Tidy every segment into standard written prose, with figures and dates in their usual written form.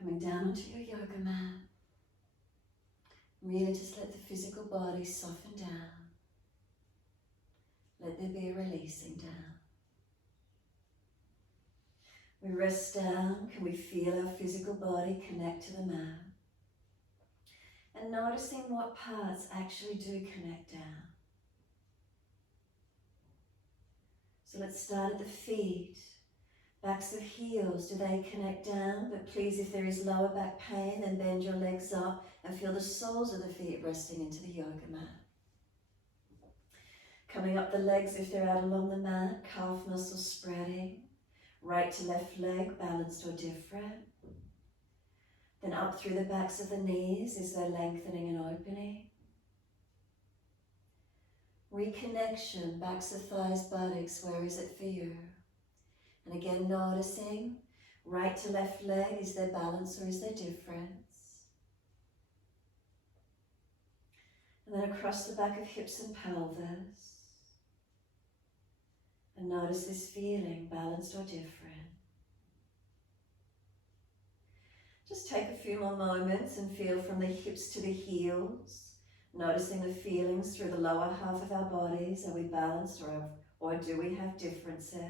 Coming down onto your yoga mat. Really just let the physical body soften down. Let there be a releasing down. We rest down. Can we feel our physical body connect to the mat? And noticing what parts actually do connect down. So let's start at the feet. Backs of heels, do they connect down? But please, if there is lower back pain, then bend your legs up and feel the soles of the feet resting into the yoga mat. Coming up the legs if they're out along the mat, calf muscles spreading. Right to left leg, balanced or different. Then up through the backs of the knees as they're lengthening and opening. Reconnection, backs of thighs, buttocks, where is it for you? And again, noticing, right to left leg, is there balance or is there difference? And then across the back of hips and pelvis. And notice this feeling, balanced or different. Just take a few more moments and feel from the hips to the heels, noticing the feelings through the lower half of our bodies. Are we balanced or do we have differences?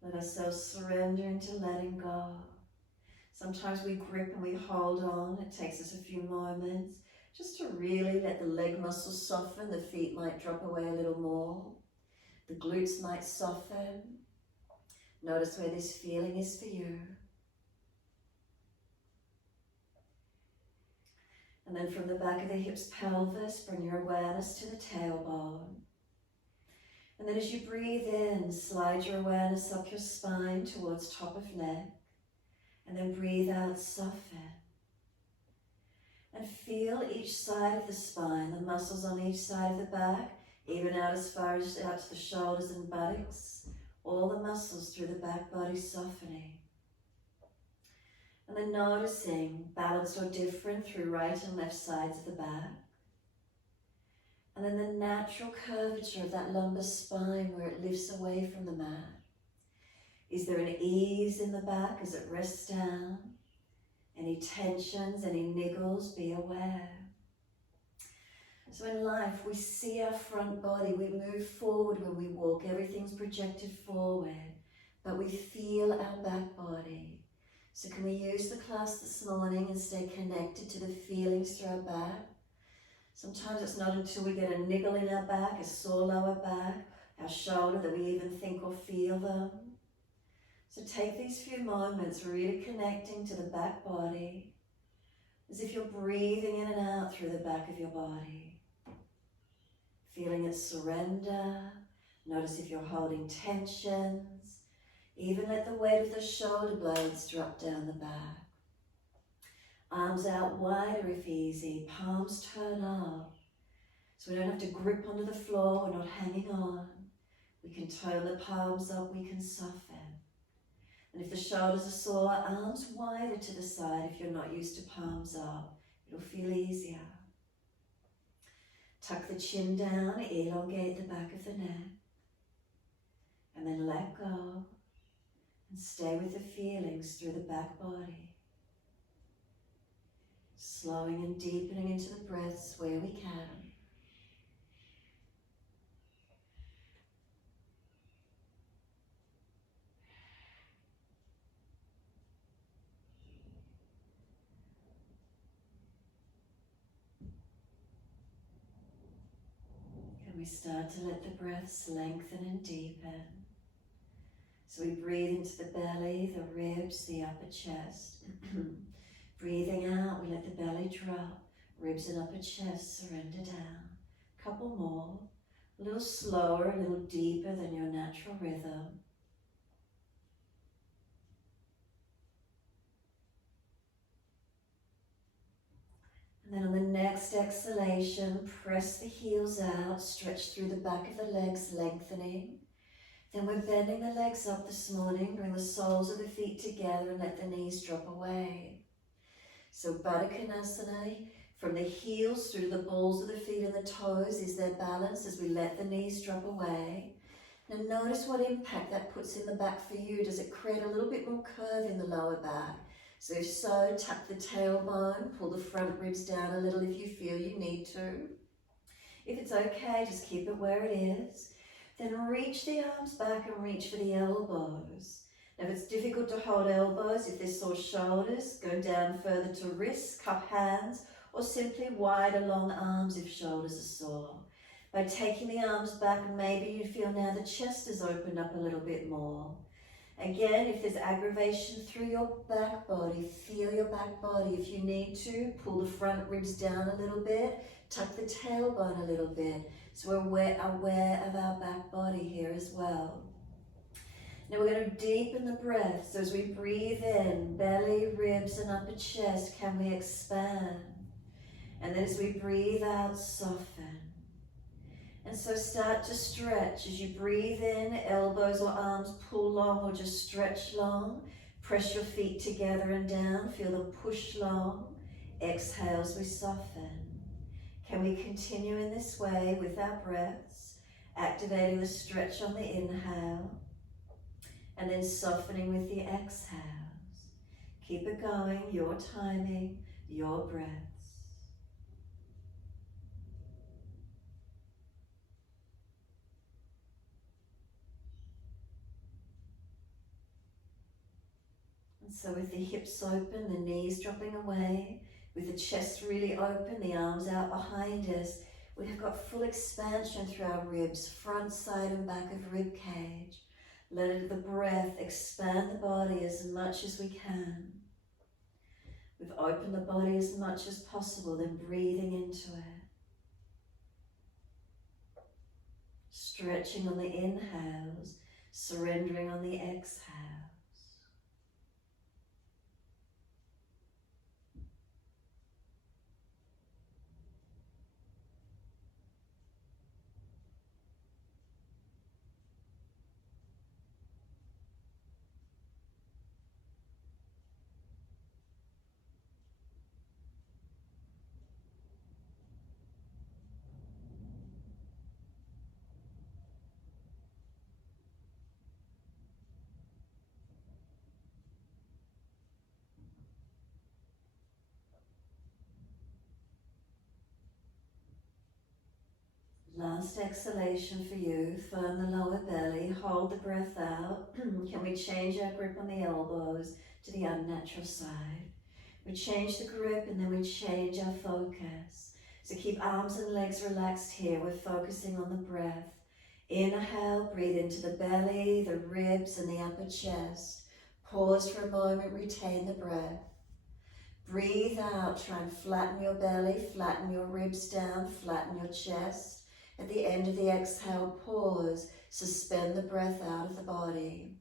Let ourselves surrender into letting go. Sometimes we grip and we hold on. It takes us a few moments just to really let the leg muscles soften. The feet might drop away a little more. The glutes might soften. Notice where this feeling is for you. And then from the back of the hips, pelvis, bring your awareness to the tailbone. And then as you breathe in, slide your awareness up your spine towards top of neck. And then breathe out, soften. And feel each side of the spine, the muscles on each side of the back, even out as far as out to the shoulders and buttocks. All the muscles through the back body softening. And then noticing, balanced or different through right and left sides of the back. And then the natural curvature of that lumbar spine where it lifts away from the mat. Is there an ease in the back as it rests down? Any tensions, any niggles, be aware. So in life, we see our front body, we move forward when we walk, everything's projected forward, but we feel our back body. So can we use the class this morning and stay connected to the feelings through our back? Sometimes it's not until we get a niggle in our back, a sore lower back, our shoulder, that we even think or feel them. So take these few moments, really connecting to the back body, as if you're breathing in and out through the back of your body. Feeling it surrender. Notice if you're holding tensions. Even let the weight of the shoulder blades drop down the back. Arms out wider if easy, palms turn up. So we don't have to grip onto the floor, we're not hanging on. We can turn the palms up, we can soften. And if the shoulders are sore, arms wider to the side if you're not used to palms up. It'll feel easier. Tuck the chin down, elongate the back of the neck. And then let go. And stay with the feelings through the back body. Slowing and deepening into the breaths where we can. And we start to let the breaths lengthen and deepen. So we breathe into the belly, the ribs, the upper chest. Breathing out, we let the belly drop, ribs and upper chest surrender down. Couple more, a little slower, a little deeper than your natural rhythm. And then on the next exhalation, press the heels out, stretch through the back of the legs, lengthening. Then we're bending the legs up this morning, bring the soles of the feet together and let the knees drop away. So Baddha Konasana, from the heels through the balls of the feet and the toes, is there balance as we let the knees drop away. Now notice what impact that puts in the back for you. Does it create a little bit more curve in the lower back? So if so, tuck the tailbone, pull the front ribs down a little if you feel you need to. If it's okay, just keep it where it is. Then reach the arms back and reach for the elbows. Now if it's difficult to hold elbows, if there's sore shoulders, go down further to wrists, cup hands, or simply wider long arms if shoulders are sore. By taking the arms back, maybe you feel now the chest has opened up a little bit more. Again, if there's aggravation through your back body, feel your back body. If you need to, pull the front ribs down a little bit, tuck the tailbone a little bit. So we're aware of our back body here as well. Now we're going to deepen the breath. So as we breathe in, belly, ribs and upper chest, can we expand? And then as we breathe out, soften. And so start to stretch. As you breathe in, elbows or arms pull long or just stretch long. Press your feet together and down. Feel them push long. Exhale as we soften. Can we continue in this way with our breaths? Activating the stretch on the inhale. And then softening with the exhales. Keep it going, your timing, your breath. And so with the hips open, the knees dropping away, with the chest really open, the arms out behind us, we have got full expansion through our ribs, front, side and back of rib cage. Let the breath expand the body as much as we can. We've opened the body as much as possible, then breathing into it. Stretching on the inhales, surrendering on the exhales. Last exhalation for you. Firm the lower belly, hold the breath out. Can we change our grip on the elbows to the unnatural side? We change the grip and then we change our focus. So keep arms and legs relaxed here. We're focusing on the breath. Inhale, breathe into the belly, the ribs and the upper chest. Pause for a moment, retain the breath. Breathe out, try and flatten your belly, flatten your ribs down, flatten your chest. At the end of the exhale, pause, suspend the breath out of the body.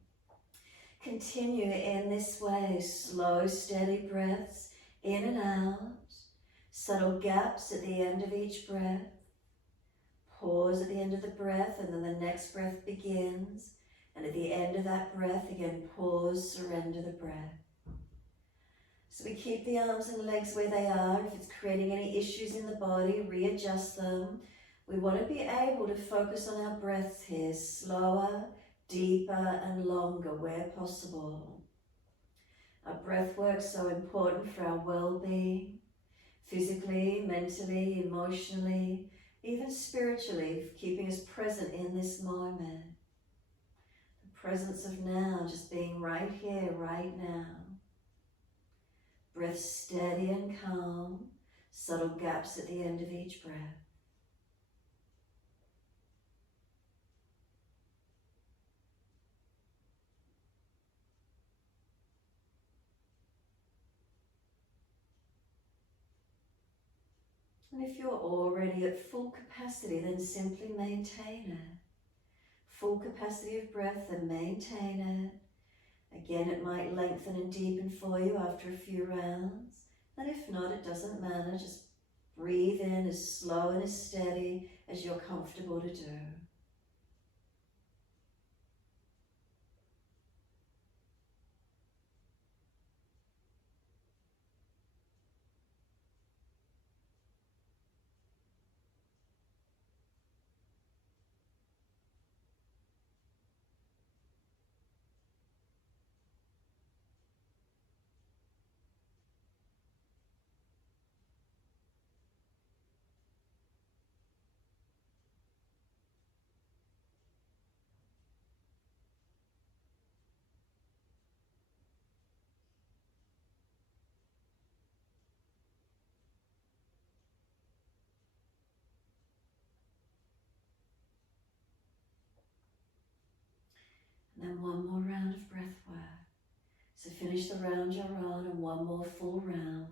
Continue in this way, slow, steady breaths, in and out, subtle gaps at the end of each breath. Pause at the end of the breath and then the next breath begins. And at the end of that breath, again, pause, surrender the breath. So we keep the arms and legs where they are. If it's creating any issues in the body, readjust them. We want to be able to focus on our breaths here, slower, deeper and longer where possible. Our breath work is so important for our well-being, physically, mentally, emotionally, even spiritually, keeping us present in this moment. The presence of now, just being right here, right now. Breath steady and calm, subtle gaps at the end of each breath. And if you're already at full capacity, then simply maintain it. Full capacity of breath, then maintain it. Again, it might lengthen and deepen for you after a few rounds. And if not, it doesn't matter. Just breathe in as slow and as steady as you're comfortable to do. And then one more round of breath work. So finish the round you're on and one more full round.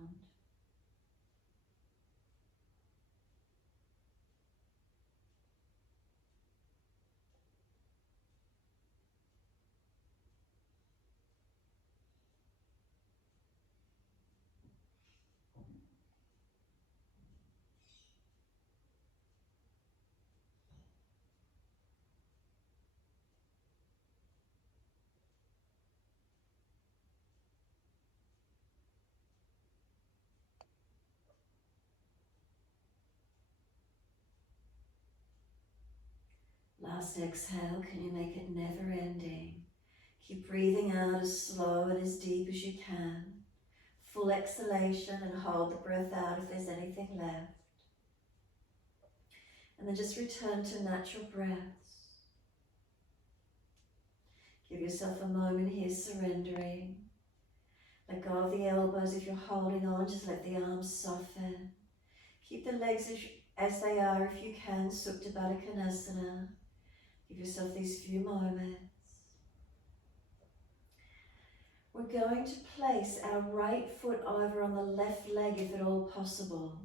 Last exhale, can you make it never ending? Keep breathing out as slow and as deep as you can. Full exhalation and hold the breath out if there's anything left. And then just return to natural breaths. Give yourself a moment here surrendering. Let go of the elbows if you're holding on, just let the arms soften. Keep the legs as they are if you can, Supta Baddha Konasana. Give yourself these few moments. We're going to place our right foot over on the left leg if at all possible.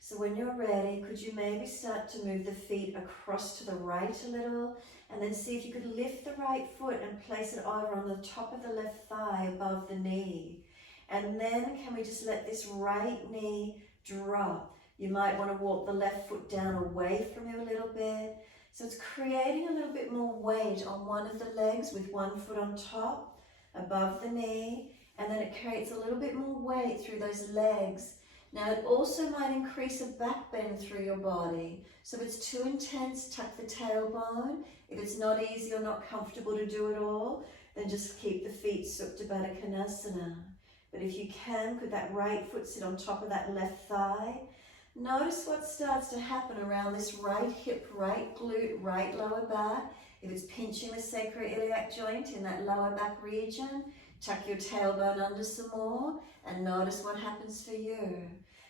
So when you're ready, could you maybe start to move the feet across to the right a little, and then see if you could lift the right foot and place it over on the top of the left thigh above the knee. And then can we just let this right knee drop? You might want to walk the left foot down away from you a little bit. So it's creating a little bit more weight on one of the legs with one foot on top, above the knee, and then it creates a little bit more weight through those legs. Now it also might increase a back bend through your body. So if it's too intense, tuck the tailbone. If it's not easy or not comfortable to do it all, then just keep the feet Supta Baddha Konasana. But if you can, could that right foot sit on top of that left thigh? Notice what starts to happen around this right hip, right glute, right lower back. If it's pinching the sacroiliac joint in that lower back region, tuck your tailbone under some more and notice what happens for you.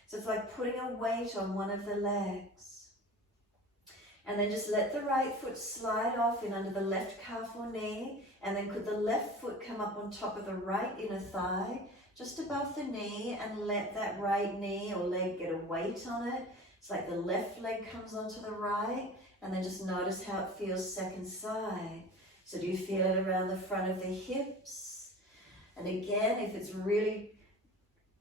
So it's like putting a weight on one of the legs. And then just let the right foot slide off in under the left calf or knee, and then could the left foot come up on top of the right inner thigh, just above the knee, and let that right knee or leg get a weight on it. It's like the left leg comes onto the right, and then just notice how it feels second side. So do you feel it around the front of the hips? And again, if it's really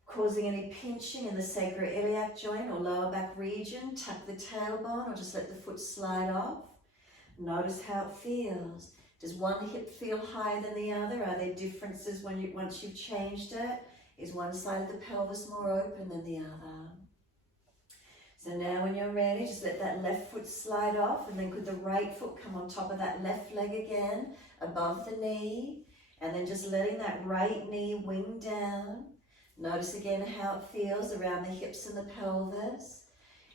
causing any pinching in the sacroiliac joint or lower back region, tuck the tailbone or just let the foot slide off. Notice how it feels. Does one hip feel higher than the other? Are there differences once you've changed it? Is one side of the pelvis more open than the other? So now when you're ready, just let that left foot slide off, and then could the right foot come on top of that left leg again, above the knee, and then just letting that right knee wing down. Notice again how it feels around the hips and the pelvis.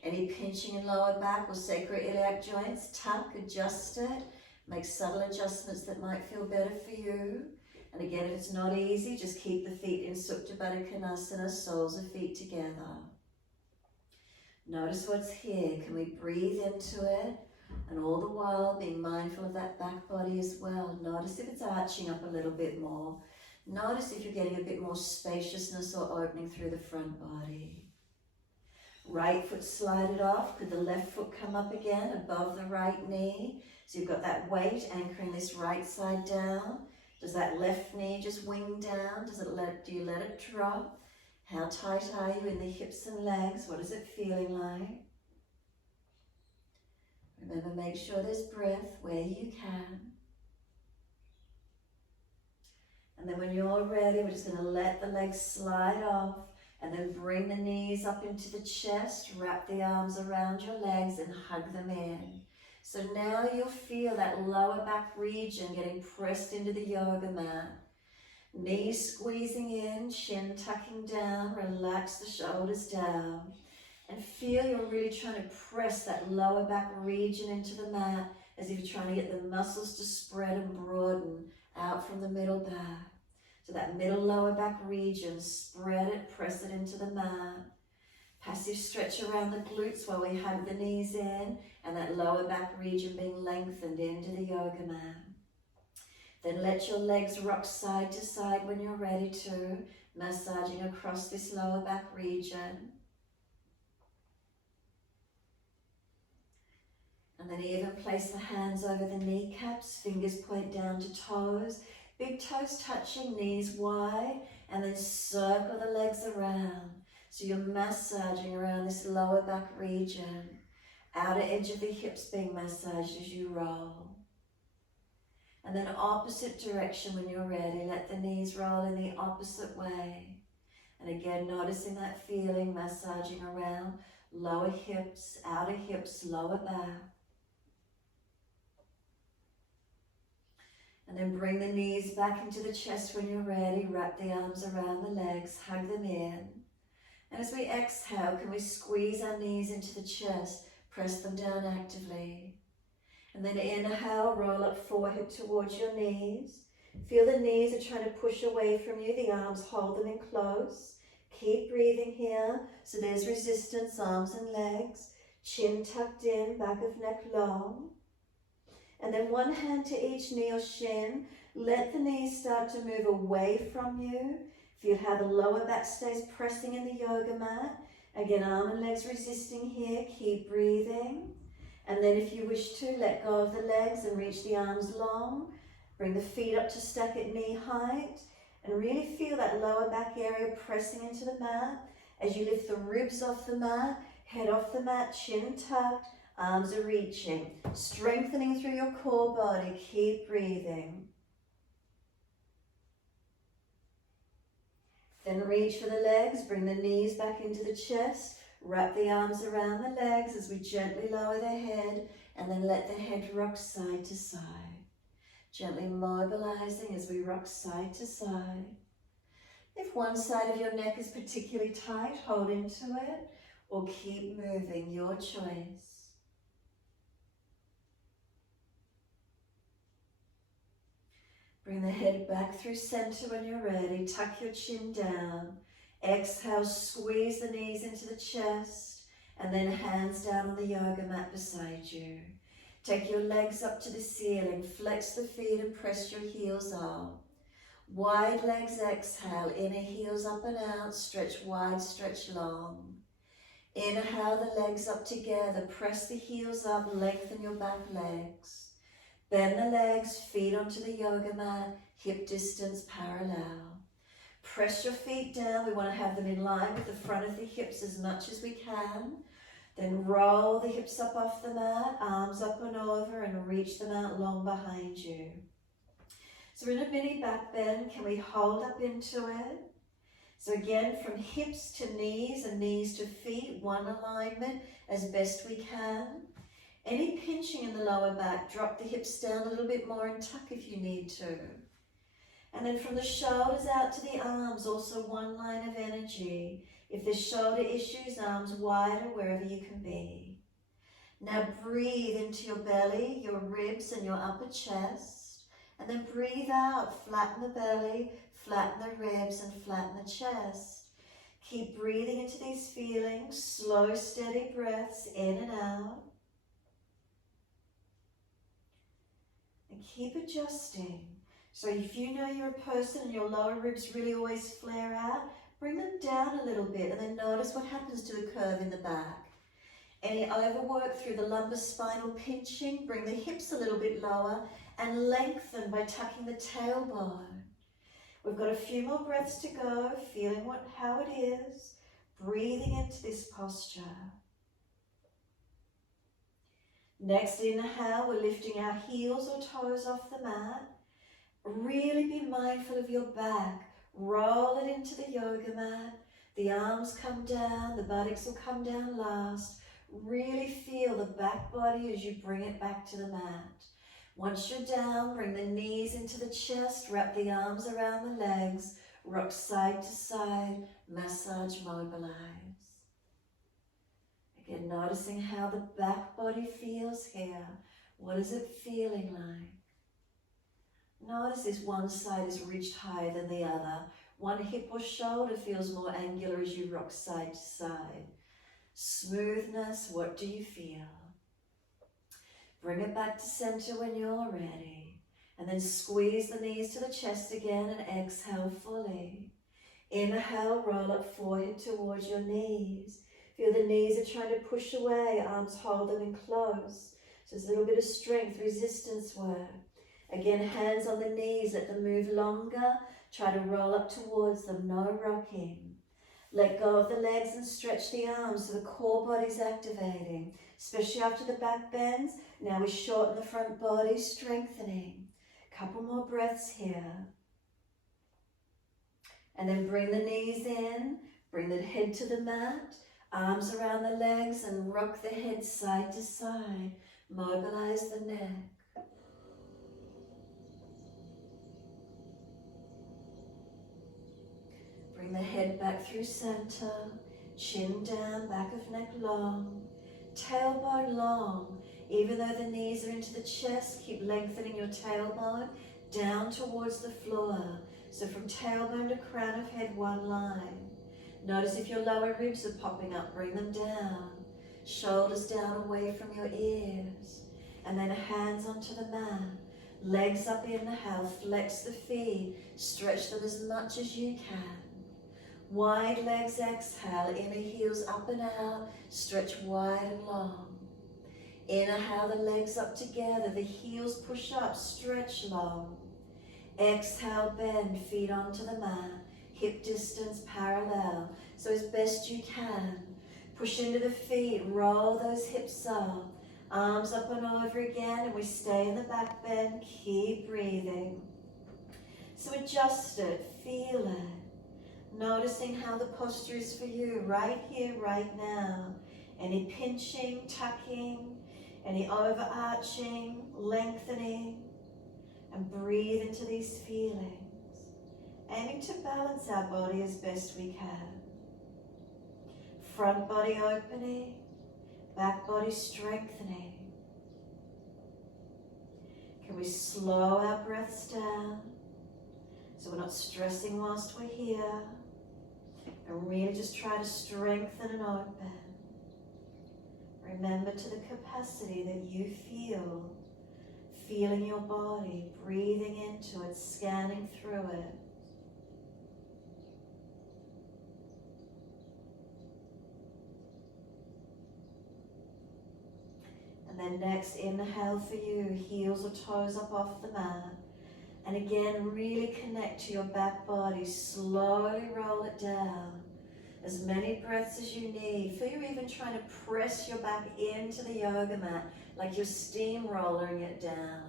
Any pinching in lower back or sacroiliac joints, tuck, adjust it. Make subtle adjustments that might feel better for you. And again, if it's not easy, just keep the feet in Supta Baddha Konasana, soles of feet together. Notice what's here. Can we breathe into it? And all the while being mindful of that back body as well. Notice if it's arching up a little bit more. Notice if you're getting a bit more spaciousness or opening through the front body. Right foot slided off. Could the left foot come up again above the right knee? So you've got that weight anchoring this right side down. Does that left knee just wing down? Do you let it drop? How tight are you in the hips and legs? What is it feeling like? Remember, make sure there's breath where you can. And then when you're ready, we're just going to let the legs slide off, and then bring the knees up into the chest, wrap the arms around your legs and hug them in. So now you'll feel that lower back region getting pressed into the yoga mat. Knees squeezing in, chin tucking down, relax the shoulders down. And feel you're really trying to press that lower back region into the mat as if you're trying to get the muscles to spread and broaden out from the middle back. So that middle lower back region, spread it, press it into the mat. Passive stretch around the glutes while we hug the knees in, and that lower back region being lengthened into the yoga mat. Then let your legs rock side to side when you're ready to, massaging across this lower back region. And then even place the hands over the kneecaps, fingers point down to toes, big toes touching, knees wide, and then circle the legs around. So you're massaging around this lower back region, outer edge of the hips being massaged as you roll. And then opposite direction when you're ready, let the knees roll in the opposite way. And again, noticing that feeling, massaging around lower hips, outer hips, lower back. And then bring the knees back into the chest when you're ready. Wrap the arms around the legs, hug them in. And as we exhale, can we squeeze our knees into the chest, press them down actively. And then inhale, roll up forehead towards your knees. Feel the knees are trying to push away from you, the arms hold them in close. Keep breathing here. So there's resistance, arms and legs. Chin tucked in, back of neck long. And then one hand to each knee or shin. Let the knees start to move away from you. Feel how the lower back stays pressing in the yoga mat. Again, arm and legs resisting here. Keep breathing. And then if you wish to, let go of the legs and reach the arms long. Bring the feet up to stack at knee height. And really feel that lower back area pressing into the mat. As you lift the ribs off the mat, head off the mat, chin tucked. Arms are reaching, strengthening through your core body. Keep breathing. Then reach for the legs, bring the knees back into the chest, wrap the arms around the legs as we gently lower the head, and then let the head rock side to side. Gently mobilizing as we rock side to side. If one side of your neck is particularly tight, hold into it, or keep moving, your choice. Bring the head back through center when you're ready. Tuck your chin down. Exhale, squeeze the knees into the chest, and then hands down on the yoga mat beside you. Take your legs up to the ceiling. Flex the feet and press your heels up. Wide legs, exhale. Inner heels up and out. Stretch wide, stretch long. Inhale the legs up together. Press the heels up. Lengthen your back legs. Bend the legs, feet onto the yoga mat, hip distance parallel. Press your feet down. We want to have them in line with the front of the hips as much as we can. Then roll the hips up off the mat, arms up and over, and reach them out long behind you. So we're in a mini back bend. Can we hold up into it? So again, from hips to knees and knees to feet, one alignment as best we can. Any pinching in the lower back, drop the hips down a little bit more and tuck if you need to. And then from the shoulders out to the arms, also one line of energy. If there's shoulder issues, arms wider wherever you can be. Now breathe into your belly, your ribs and your upper chest. And then breathe out, flatten the belly, flatten the ribs and flatten the chest. Keep breathing into these feelings, slow, steady breaths in and out. And keep adjusting. So if you know you're a person and your lower ribs really always flare out, bring them down a little bit and then notice what happens to the curve in the back. Any overwork through the lumbar spinal pinching, bring the hips a little bit lower and lengthen by tucking the tailbone. We've got a few more breaths to go, feeling how it is, breathing into this posture. Next inhale, we're lifting our heels or toes off the mat. Really be mindful of your back. Roll it into the yoga mat. The arms come down, the buttocks will come down last. Really feel the back body as you bring it back to the mat. Once you're down, bring the knees into the chest, wrap the arms around the legs, rock side to side, massage, mobilize. Again, noticing how the back body feels here. What is it feeling like? Notice if one side is reached higher than the other. One hip or shoulder feels more angular as you rock side to side. Smoothness, what do you feel? Bring it back to center when you're ready. And then squeeze the knees to the chest again and exhale fully. Inhale, roll up forehead towards your knees. Feel the knees are trying to push away, arms hold them in close. So there's a little bit of strength, resistance work. Again, hands on the knees, let them move longer. Try to roll up towards them, no rocking. Let go of the legs and stretch the arms so the core body's activating, especially after the back bends. Now we shorten the front body, strengthening. Couple more breaths here. And then bring the knees in, bring the head to the mat, arms around the legs and rock the head side to side. Mobilize the neck. Bring the head back through center, chin down, back of neck long, tailbone long. Even though the knees are into the chest, keep lengthening your tailbone down towards the floor. So from tailbone to crown of head, one line. Notice if your lower ribs are popping up, bring them down. Shoulders down away from your ears. And then hands onto the mat. Legs up, inhale, flex the feet. Stretch them as much as you can. Wide legs, exhale, inner heels up and out. Stretch wide and long. Inhale, the legs up together. The heels push up, stretch long. Exhale, bend, feet onto the mat, hip distance parallel. So as best you can, push into the feet, roll those hips up, arms up and over again, and we stay in the back bend, keep breathing. So adjust it, feel it, noticing how the posture is for you, right here, right now. Any pinching, tucking, any overarching, lengthening. And breathe into these feelings, aiming to balance our body as best we can. Front body opening, back body strengthening. Can we slow our breaths down so we're not stressing whilst we're here, and really just try to strengthen and open. Remember to the capacity that you feel. Feeling your body, breathing into it, scanning through it. And then next, inhale for you, heels or toes up off the mat. And again, really connect to your back body, slowly roll it down. As many breaths as you need. Feel you're even trying to press your back into the yoga mat, like you're steamrolling it down.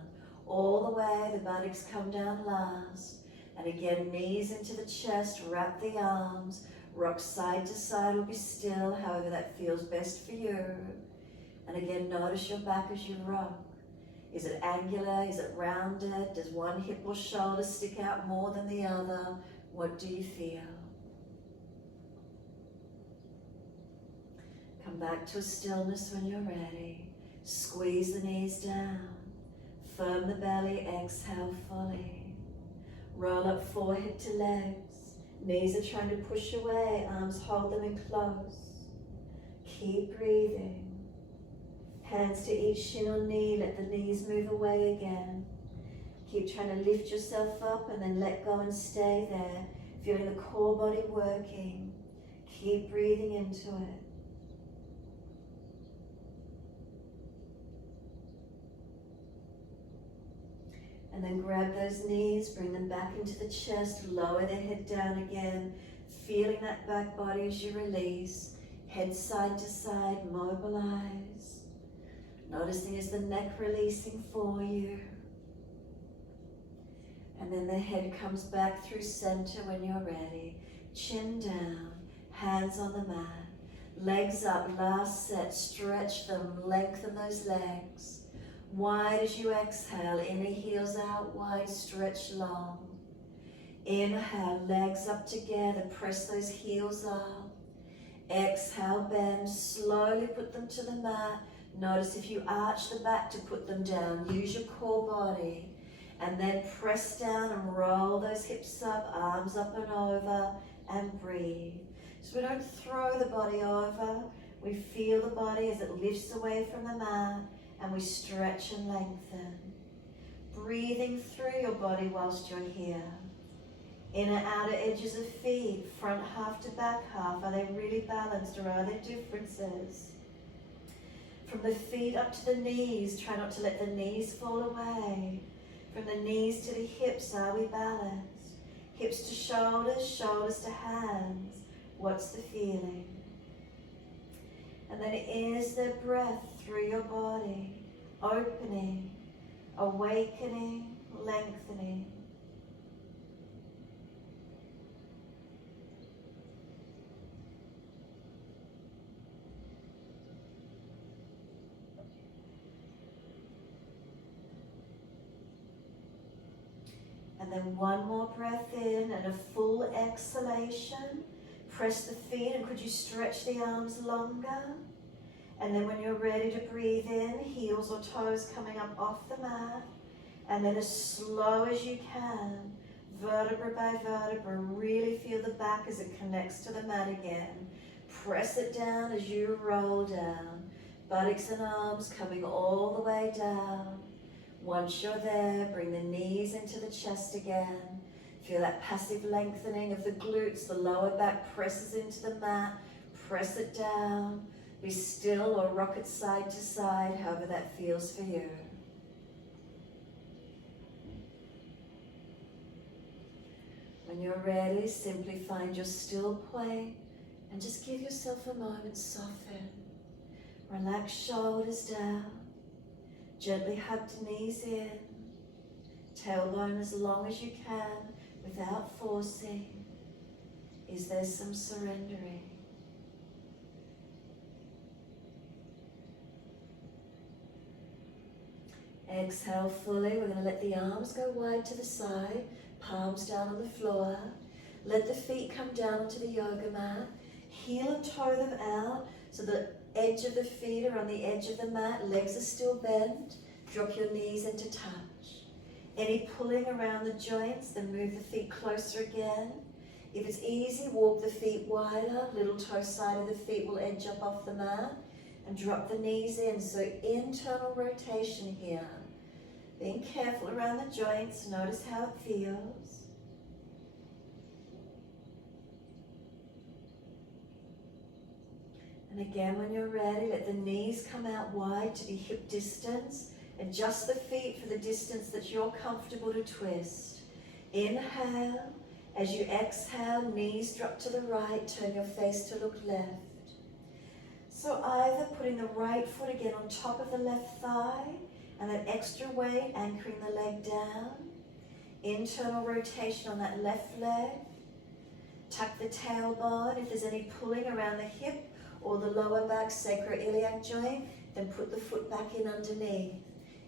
All the way, the buttocks come down last. And again, knees into the chest, wrap the arms, rock side to side or be still, however that feels best for you. And again, notice your back as you rock. Is it angular? Is it rounded? Does one hip or shoulder stick out more than the other? What do you feel? Come back to a stillness when you're ready. Squeeze the knees down. Firm the belly, exhale fully. Roll up forehead to legs. Knees are trying to push away, arms hold them in close. Keep breathing. Hands to each shin or knee, let the knees move away again. Keep trying to lift yourself up and then let go and stay there. Feeling the core body working. Keep breathing into it. And then grab those knees, bring them back into the chest, lower the head down again, feeling that back body as you release, head side to side, mobilize. Noticing as the neck releasing for you. And then the head comes back through center when you're ready. Chin down, hands on the mat, legs up, last set, stretch them, lengthen those legs. Wide as you exhale, inner heels out wide, stretch long. Inhale, legs up together, press those heels up. Exhale, bend, slowly put them to the mat. Notice if you arch the back to put them down, use your core body. And then press down and roll those hips up, arms up and over, and breathe. So we don't throw the body over, we feel the body as it lifts away from the mat, and we stretch and lengthen. breathing through your body whilst you're here. Inner outer edges of feet, front half to back half, are they really balanced or are there differences? From the feet up to the knees, try not to let the knees fall away. From the knees to the hips, are we balanced? Hips to shoulders, shoulders to hands. What's the feeling? And then is there breath through your body, opening, awakening, lengthening. And then one more breath in and a full exhalation. Press the feet, and could you stretch the arms longer? And then when you're ready to breathe in, heels or toes coming up off the mat. And then as slow as you can, vertebra by vertebra, really feel the back as it connects to the mat again. Press it down as you roll down. Buttocks and arms coming all the way down. Once you're there, bring the knees into the chest again. Feel that passive lengthening of the glutes, the lower back presses into the mat. Press it down. Be still or rock it side to side, however that feels for you. When you're ready, simply find your still point and just give yourself a moment, soften. Relax shoulders down. Gently hug knees in. Tailbone as long as you can without forcing. Is there some surrendering? Exhale fully. We're going to let the arms go wide to the side, palms down on the floor. Let the feet come down onto the yoga mat. Heel and toe them out so the edge of the feet are on the edge of the mat. Legs are still bent. Drop your knees into touch. Any pulling around the joints, then move the feet closer again. If it's easy, walk the feet wider. Little toe side of the feet will edge up off the mat. And drop the knees in. So internal rotation here. Being careful around the joints. Notice how it feels. And again, when you're ready, let the knees come out wide to be hip distance. Adjust the feet for the distance that you're comfortable to twist. Inhale. As you exhale, knees drop to the right. Turn your face to look left. So either putting the right foot again on top of the left thigh and that extra weight anchoring the leg down. Internal rotation on that left leg. Tuck the tailbone. If there's any pulling around the hip or the lower back sacroiliac joint, then put the foot back in underneath.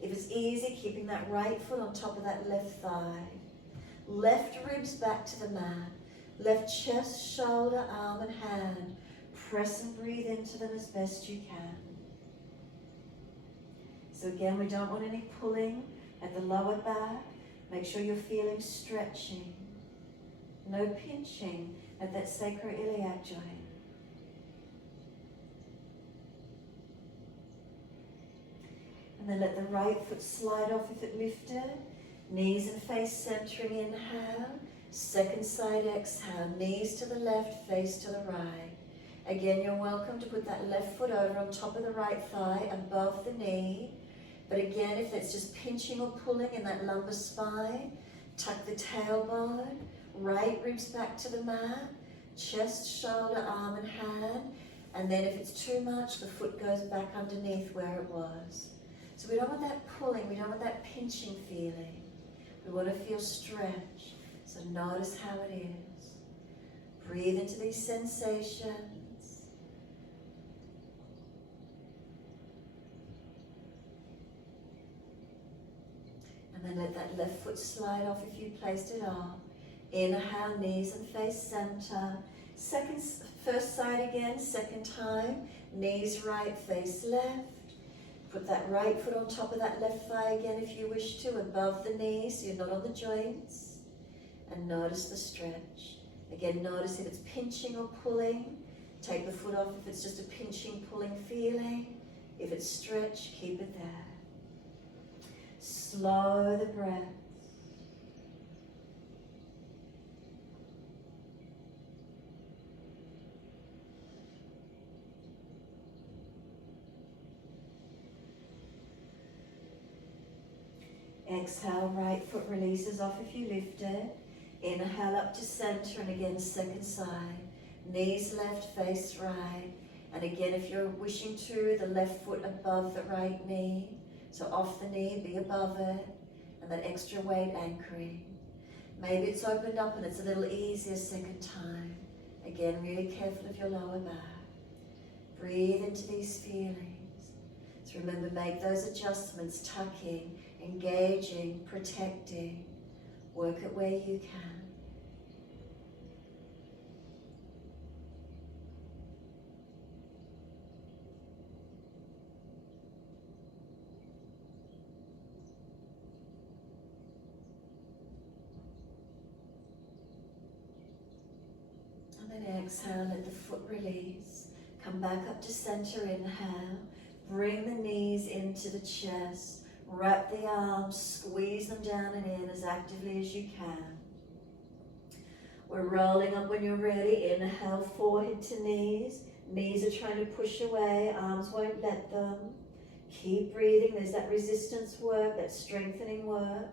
If it's easy, keeping that right foot on top of that left thigh. Left ribs back to the mat. Left chest, shoulder, arm and hand. Press and breathe into them as best you can. So again, we don't want any pulling at the lower back. Make sure you're feeling stretching. No pinching at that sacroiliac joint. And then let the right foot slide off if it lifted. Knees and face centering, inhale. Second side exhale. Knees to the left, face to the right. Again, you're welcome to put that left foot over on top of the right thigh, above the knee. But again, if it's just pinching or pulling in that lumbar spine, tuck the tailbone, right ribs back to the mat, chest, shoulder, arm and hand. And then if it's too much, the foot goes back underneath where it was. So we don't want that pulling, we don't want that pinching feeling. We want to feel stretch. So notice how it is. Breathe into these sensations. And then let that left foot slide off if you placed it on. Inhale, knees and face center. First side again, second time. Knees right, face left. Put that right foot on top of that left thigh again if you wish to, above the knee so you're not on the joints. And notice the stretch. Again, notice if it's pinching or pulling. Take the foot off if it's just a pinching, pulling feeling. If it's stretch, keep it there. Slow the breath. Exhale, right foot releases off if you lift it. Inhale up to center and again second side. Knees left, face right. And again, if you're wishing to, the left foot above the right knee. So off the knee, be above it. And that extra weight anchoring. Maybe it's opened up and it's a little easier second time. Again, really careful of your lower back. Breathe into these feelings. So remember, make those adjustments, tucking, engaging, protecting. Work it where you can. And then exhale, let the foot release. Come back up to center, inhale. Bring the knees into the chest. Wrap the arms, squeeze them down and in as actively as you can. We're rolling up when you're ready. Inhale, forehead to knees. Knees are trying to push away, arms won't let them. Keep breathing, there's that resistance work, that strengthening work.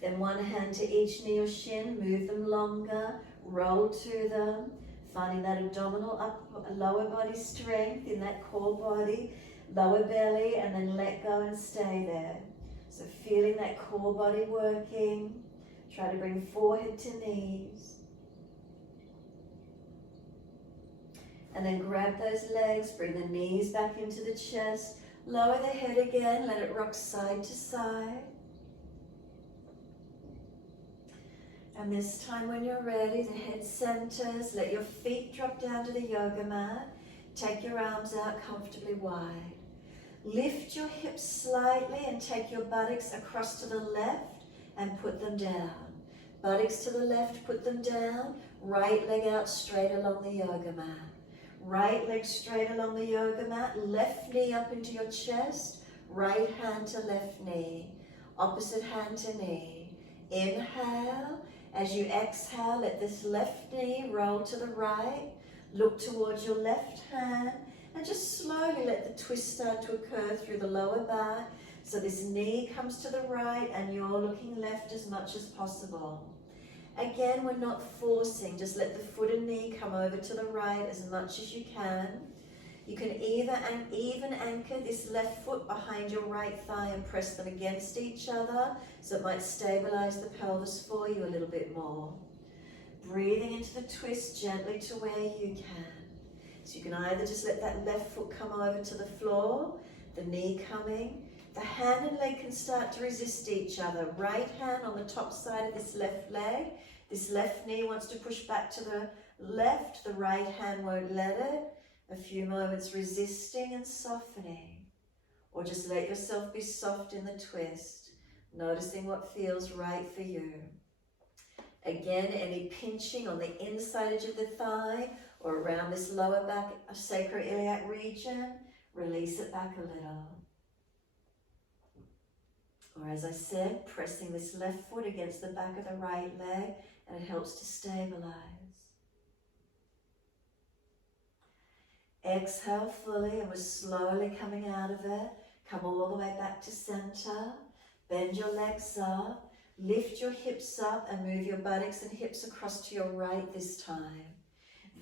Then one hand to each knee or shin, move them longer, roll to them, finding that abdominal lower body strength in that core body, lower belly, and then let go and stay there. So feeling that core body working, try to bring forehead to knees. And then grab those legs, bring the knees back into the chest, lower the head again, let it rock side to side. And this time when you're ready, the head centers, let your feet drop down to the yoga mat. Take your arms out comfortably wide. Lift your hips slightly and take your buttocks across to the left and put them down. Buttocks to the left, put them down. Right leg out straight along the yoga mat. Right leg straight along the yoga mat. Left knee up into your chest. Right hand to left knee. Opposite hand to knee. Inhale. As you exhale, let this left knee roll to the right. Look towards your left hand and just slowly let the twist start to occur through the lower back. So this knee comes to the right and you're looking left as much as possible. Again, we're not forcing, just let the foot and knee come over to the right as much as you can. You can even anchor this left foot behind your right thigh and press them against each other, so it might stabilize the pelvis for you a little bit more. Breathing into the twist gently to where you can. So you can either just let that left foot come over to the floor, the knee coming. The hand and leg can start to resist each other. Right hand on the top side of this left leg. This left knee wants to push back to the left. The right hand won't let it. A few moments resisting and softening. Or just let yourself be soft in the twist, noticing what feels right for you. Again, any pinching on the inside edge of the thigh or around this lower back sacroiliac region, release it back a little. Or as I said, pressing this left foot against the back of the right leg, and it helps to stabilize. Exhale fully, and we're slowly coming out of it. Come all the way back to center. Bend your legs up. Lift your hips up and move your buttocks and hips across to your right this time.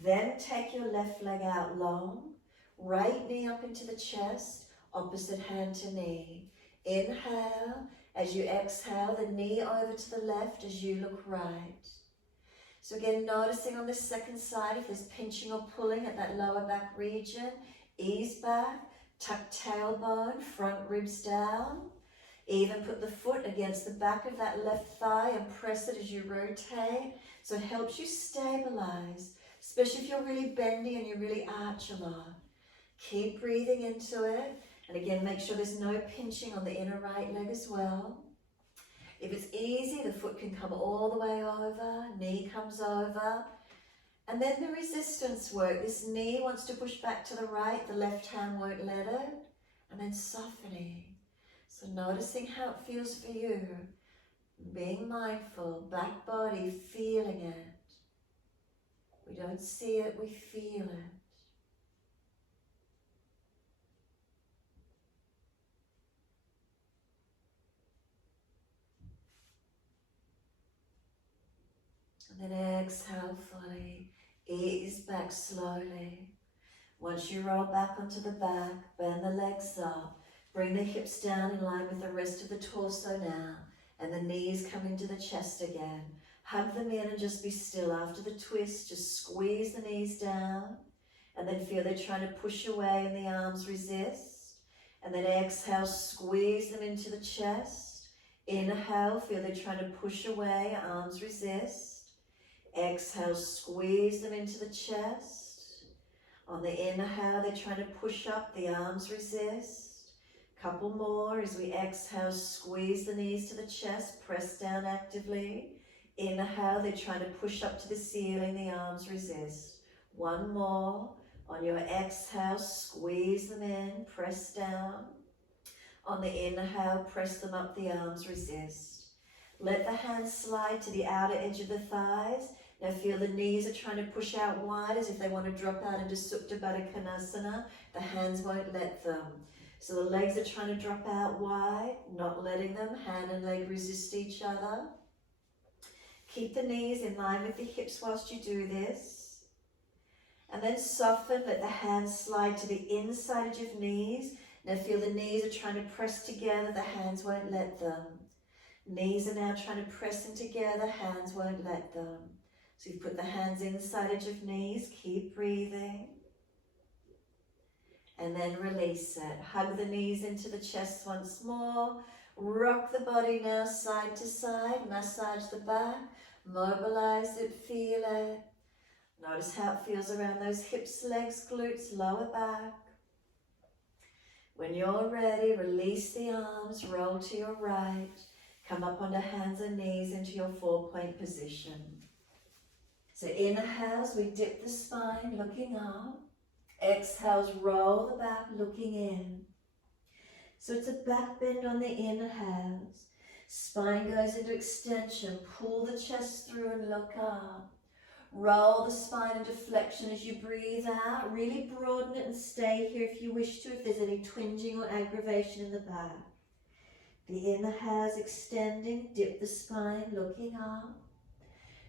Then take your left leg out long. Right knee up into the chest. Opposite hand to knee. Inhale. As you exhale, the knee over to the left as you look right. So again, noticing on this second side, if there's pinching or pulling at that lower back region, ease back, tuck tailbone, front ribs down. Even put the foot against the back of that left thigh and press it as you rotate. So it helps you stabilize, especially if you're really bendy and you really arch a lot. Keep breathing into it. And again, make sure there's no pinching on the inner right leg as well. If it's easy, the foot can come all the way over, knee comes over. And then the resistance work. This knee wants to push back to the right, the left hand won't let it. And then softening. So noticing how it feels for you, being mindful, back body, feeling it. We don't see it, we feel it. And then exhale fully, ease back slowly. Once you roll back onto the back, bend the legs up, bring the hips down in line with the rest of the torso now, and the knees come into the chest again. Hug them in and just be still. After the twist, just squeeze the knees down, and then feel they're trying to push away and the arms resist. And then exhale, squeeze them into the chest. Inhale, feel they're trying to push away, arms resist. Exhale, squeeze them into the chest. On the inhale, they're trying to push up, the arms resist. Couple more as we exhale, squeeze the knees to the chest, press down actively. Inhale, they're trying to push up to the ceiling, the arms resist. One more. On your exhale, squeeze them in, press down. On the inhale, press them up, the arms resist. Let the hands slide to the outer edge of the thighs. Now feel the knees are trying to push out wide as if they want to drop out into Supta Baddha Konasana. The hands won't let them. So the legs are trying to drop out wide, not letting them. Hand and leg resist each other. Keep the knees in line with the hips whilst you do this. And then soften, let the hands slide to the inside edge of knees. Now feel the knees are trying to press together, the hands won't let them. Knees are now trying to press in together, hands won't let them. So you put the hands inside edge of knees, keep breathing. And then release it. Hug the knees into the chest once more. Rock the body now side to side, massage the back, mobilize it, feel it. Notice how it feels around those hips, legs, glutes, lower back. When you're ready, release the arms, roll to your right. Come up onto hands and knees into your 4-point position. So inhales, we dip the spine, looking up. Exhales, roll the back, looking in. So it's a back bend on the inhales. Spine goes into extension. Pull the chest through and look up. Roll the spine into flexion as you breathe out. Really broaden it and stay here if you wish to, if there's any twinging or aggravation in the back. The inhales extending, dip the spine, looking up.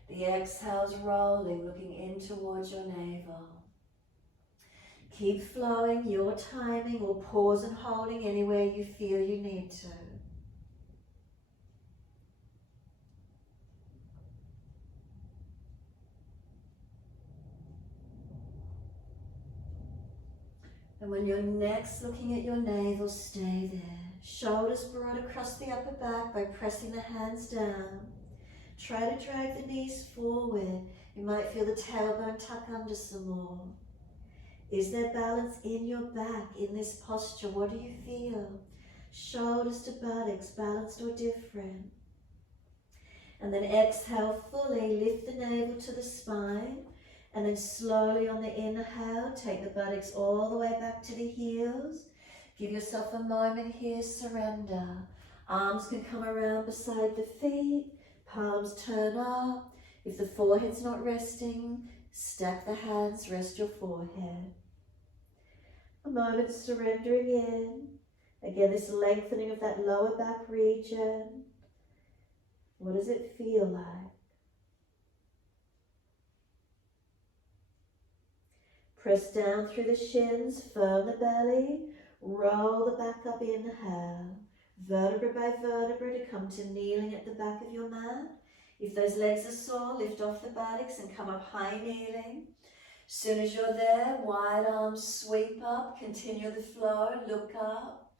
The exhales rolling, looking in towards your navel. Keep flowing, your timing, or pause and holding anywhere you feel you need to. And when you're next looking at your navel, stay there. Shoulders broad across the upper back by pressing the hands down. Try to drag the knees forward. You might feel the tailbone tuck under some more. Is there balance in your back in this posture? What do you feel? Shoulders to buttocks, balanced or different? And then exhale fully, lift the navel to the spine. And then slowly on the inhale, take the buttocks all the way back to the heels. Give yourself a moment here, surrender. Arms can come around beside the feet, palms turn up. If the forehead's not resting, stack the hands, rest your forehead. A moment surrendering in. Again, this lengthening of that lower back region. What does it feel like? Press down through the shins, firm the belly, roll the back up, inhale. Vertebra by vertebra to come to kneeling at the back of your mat. If those legs are sore, lift off the buttocks and come up high kneeling. Soon as you're there, wide arms sweep up, continue the flow, look up.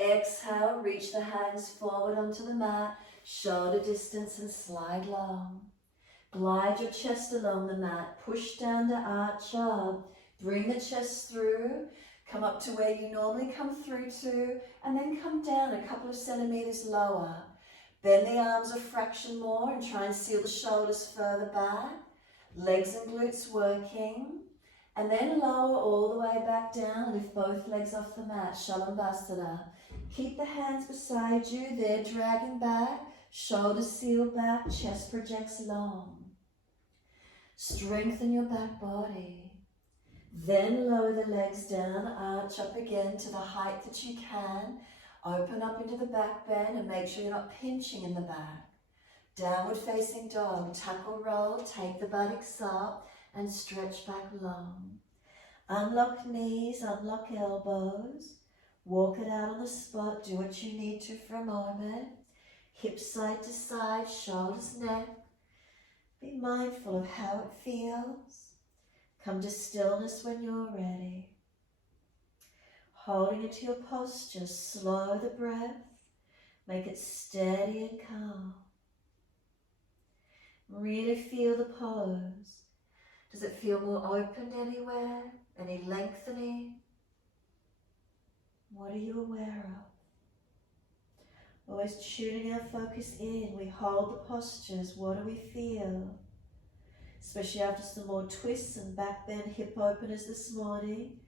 Exhale, reach the hands forward onto the mat, shoulder distance and slide long. Glide your chest along the mat, push down to arch up. Bring the chest through, come up to where you normally come through to, and then come down a couple of centimeters lower. Bend the arms a fraction more and try and seal the shoulders further back. Legs and glutes working. And then lower all the way back down, lift both legs off the mat, Shalabhasana. Keep the hands beside you. They're dragging back. Shoulders seal back. Chest projects long. Strengthen your back body. Then lower the legs down. Arch up again to the height that you can. Open up into the back bend and make sure you're not pinching in the back. Downward facing dog. Tuck or roll. Take the buttocks up and stretch back long. Unlock knees. Unlock elbows. Walk it out on the spot. Do what you need to for a moment. Hips side to side. Shoulders, neck. Be mindful of how it feels. Come to stillness when you're ready. Holding into your posture, slow the breath. Make it steady and calm. Really feel the pose. Does it feel more open anywhere? Any lengthening? What are you aware of? Always tuning our focus in. We hold the postures. What do we feel? Especially after some more twists and back bend, hip openers this morning.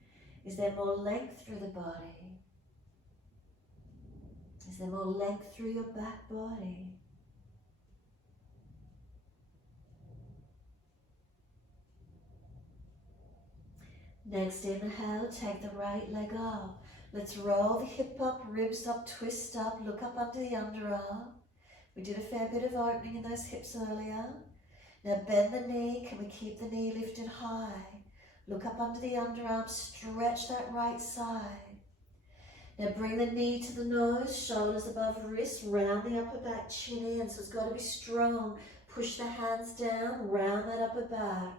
Is there more length through the body? Is there more length through your back body? Next inhale, take the right leg up. Let's roll the hip up, ribs up, twist up, look up under the underarm. We did a fair bit of opening in those hips earlier. Now bend the knee. Can we keep the knee lifted high? Look up under the underarm, stretch that right side. Now bring the knee to the nose, shoulders above wrist, round the upper back, chin in, so it's got to be strong. Push the hands down, round that upper back.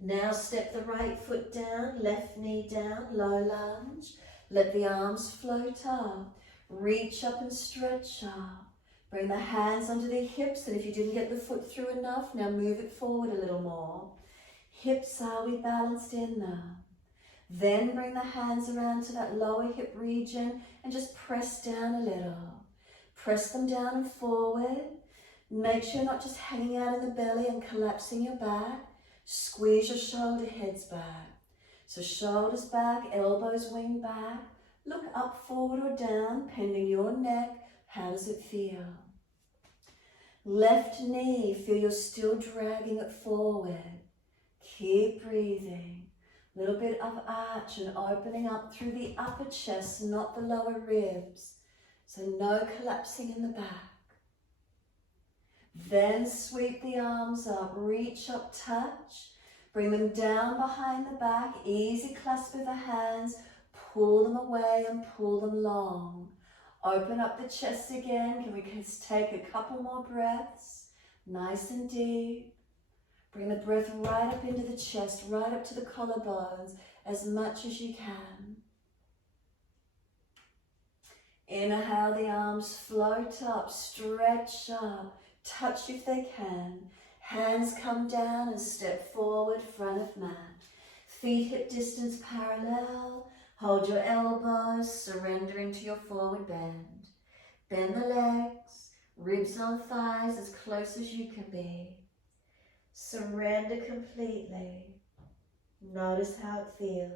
Now step the right foot down, left knee down, low lunge. Let the arms float up. Reach up and stretch up. Bring the hands under the hips, and if you didn't get the foot through enough, now move it forward a little more. Hips, are we balanced in them? Then bring the hands around to that lower hip region and just press down a little. Press them down and forward. Make sure you're not just hanging out in the belly and collapsing your back. Squeeze your shoulder heads back. So shoulders back, elbows wing back. Look up, forward or down, pending your neck. How does it feel? Left knee, feel you're still dragging it forward. Keep breathing. Little bit of arch and opening up through the upper chest, not the lower ribs. So no collapsing in the back. Then sweep the arms up, reach up, touch. Bring them down behind the back, easy clasp of the hands. Pull them away and pull them long. Open up the chest again. Can we just take a couple more breaths? Nice and deep. Bring the breath right up into the chest, right up to the collarbones, as much as you can. Inhale, the arms float up, stretch up, touch if they can. Hands come down and step forward, front of mat. Feet hip distance parallel. Hold your elbows, surrendering to your forward bend. Bend the legs, ribs on thighs as close as you can be. Surrender completely. Notice how it feels.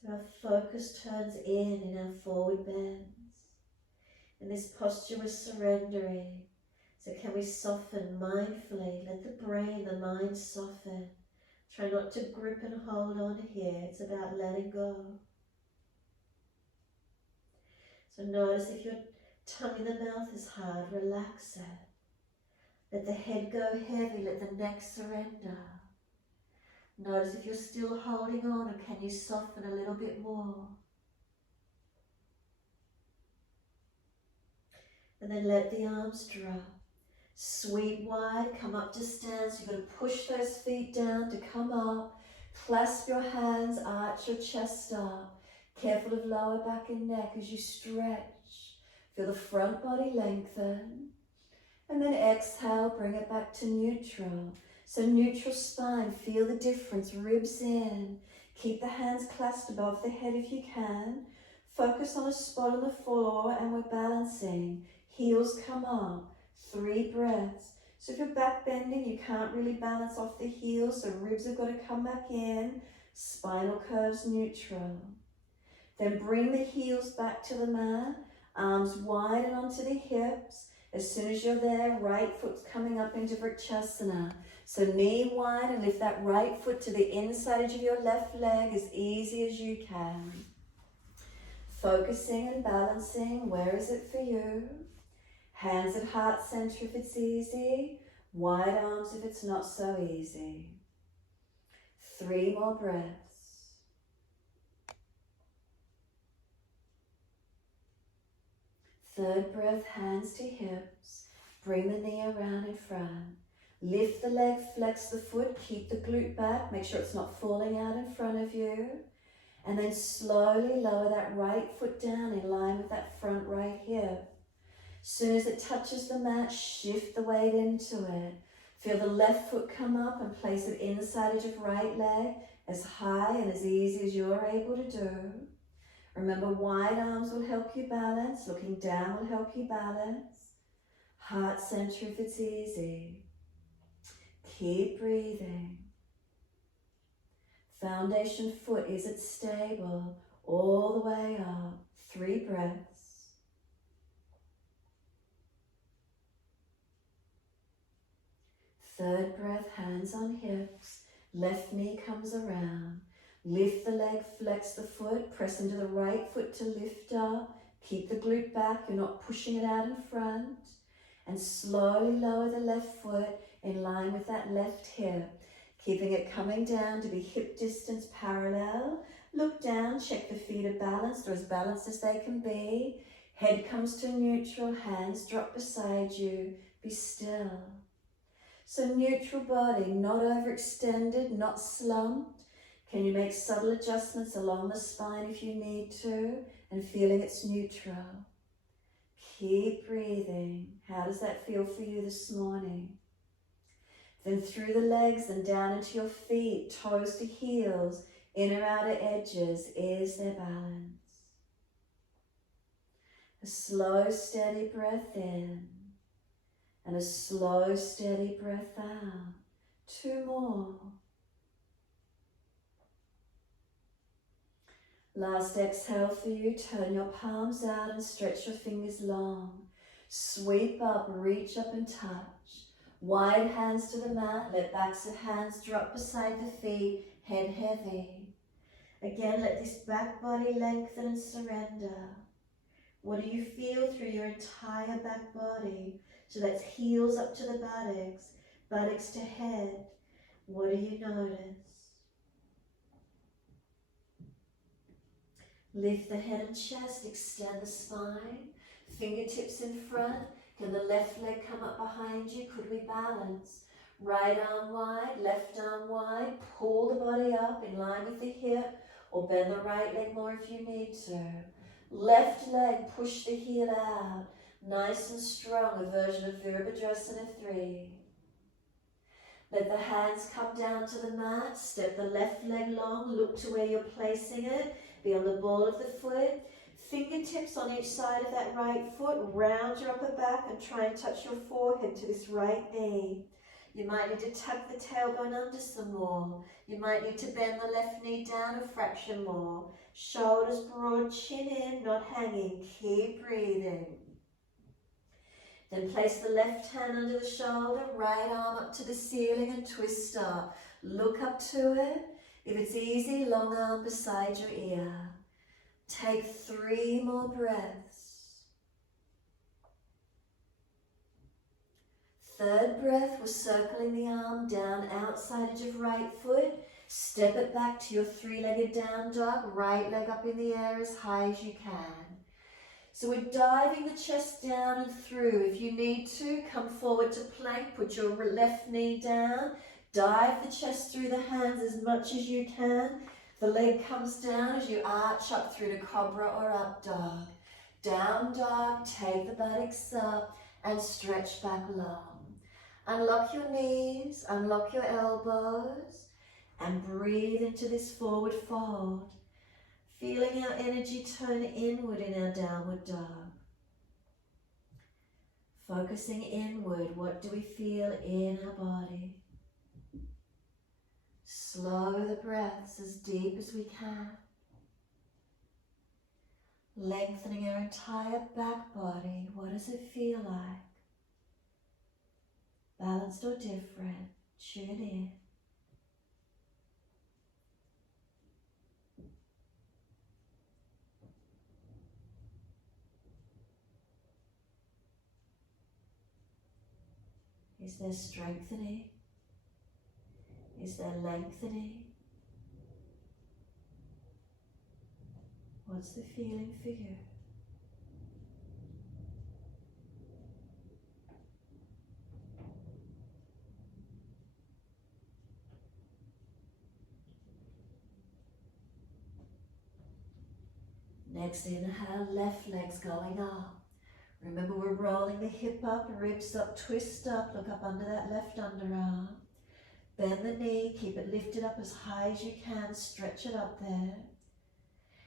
So our focus turns in our forward bends. In this posture we're surrendering. So can we soften mindfully? Let the brain, the mind soften. Try not to grip and hold on here. It's about letting go. So notice if your tongue in the mouth is hard, relax it. Let the head go heavy, let the neck surrender. Notice if you're still holding on, and can you soften a little bit more? And then let the arms drop. Sweep wide, come up to stand. So you've got to push those feet down to come up. Clasp your hands, arch your chest up. Careful of lower back and neck as you stretch. Feel the front body lengthen. And then exhale, bring it back to neutral. So neutral spine, feel the difference, ribs in. Keep the hands clasped above the head if you can. Focus on a spot on the floor and we're balancing. Heels come up. 3 breaths. So if you're back bending, you can't really balance off the heels, so ribs have got to come back in. Spinal curves neutral. Then bring the heels back to the mat, arms widen onto the hips. As soon as you're there, right foot's coming up into Vrikshasana. So knee wide and lift that right foot to the inside edge of your left leg as easy as you can. Focusing and balancing, where is it for you? Hands at heart center if it's easy. Wide arms if it's not so easy. 3 more breaths. Third breath, hands to hips. Bring the knee around in front. Lift the leg, flex the foot, keep the glute back. Make sure it's not falling out in front of you. And then slowly lower that right foot down in line with that front right hip. As soon as it touches the mat, shift the weight into it. Feel the left foot come up and place it inside edge of right leg as high and as easy as you're able to do. Remember, wide arms will help you balance. Looking down will help you balance. Heart center if it's easy. Keep breathing. Foundation foot, is it stable? All the way up. 3 breaths. Third breath, hands on hips. Left knee comes around. Lift the leg, flex the foot. Press into the right foot to lift up. Keep the glute back. You're not pushing it out in front. And slowly lower the left foot in line with that left hip. Keeping it coming down to be hip distance parallel. Look down, check the feet are balanced or as balanced as they can be. Head comes to neutral, hands drop beside you. Be still. So neutral body, not overextended, not slumped. Can you make subtle adjustments along the spine if you need to, and feeling it's neutral. Keep breathing. How does that feel for you this morning? Then through the legs and down into your feet, toes to heels, inner outer edges. Is there balance? A slow, steady breath in and a slow, steady breath out. 2 more. Last exhale for you. Turn your palms out and stretch your fingers long. Sweep up, reach up and touch. Wide hands to the mat, let backs of hands drop beside the feet, head heavy. Again, let this back body lengthen and surrender. What do you feel through your entire back body? So that's heels up to the buttocks, buttocks to head. What do you notice? Lift the head and chest, extend the spine, fingertips in front. Can the left leg come up behind you? Could we balance? Right arm wide, left arm wide. Pull the body up in line with the hip, or bend the right leg more if you need to. Left leg, push the heel out. Nice and strong, a version of Virabhadrasana 3. Let the hands come down to the mat. Step the left leg long. Look to where you're placing it. Be on the ball of the foot. Fingertips on each side of that right foot. Round your upper back and try and touch your forehead to this right knee. You might need to tuck the tailbone under some more. You might need to bend the left knee down a fraction more. Shoulders broad, chin in, not hanging. Keep breathing. Then place the left hand under the shoulder, right arm up to the ceiling and twist up. Look up to it. If it's easy, long arm beside your ear. Take 3 more breaths. Third breath, we're circling the arm down outside edge of right foot. Step it back to your 3-legged down dog. Right leg up in the air as high as you can. So we're diving the chest down and through. If you need to, come forward to plank. Put your left knee down. Dive the chest through the hands as much as you can. The leg comes down as you arch up through to cobra or up dog. Down dog, take the buttocks up and stretch back long. Unlock your knees, unlock your elbows, and breathe into this forward fold. Feeling our energy turn inward in our downward dog. Focusing inward, what do we feel in our body? Slow the breaths as deep as we can. Lengthening our entire back body. What does it feel like? Balanced or different? Tune in. Is there strengthening? Is there lengthening? What's the feeling for you? Next inhale, left leg's going up. Remember, we're rolling the hip up, ribs up, twist up, look up under that left underarm. Bend the knee, keep it lifted up as high as you can, stretch it up there.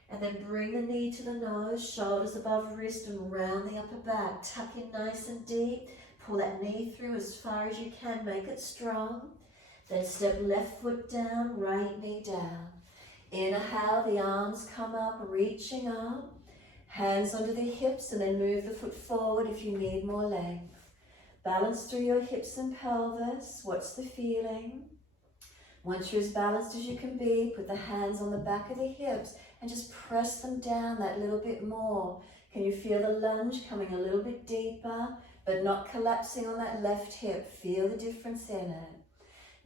And then bring the knee to the nose, shoulders above wrist and round the upper back. Tuck in nice and deep, pull that knee through as far as you can, make it strong. Then step left foot down, right knee down. Inhale, the arms come up, reaching up. Hands onto the hips and then move the foot forward if you need more length. Balance through your hips and pelvis. What's the feeling? Once you're as balanced as you can be, put the hands on the back of the hips and just press them down that little bit more. Can you feel the lunge coming a little bit deeper, but not collapsing on that left hip? Feel the difference in it.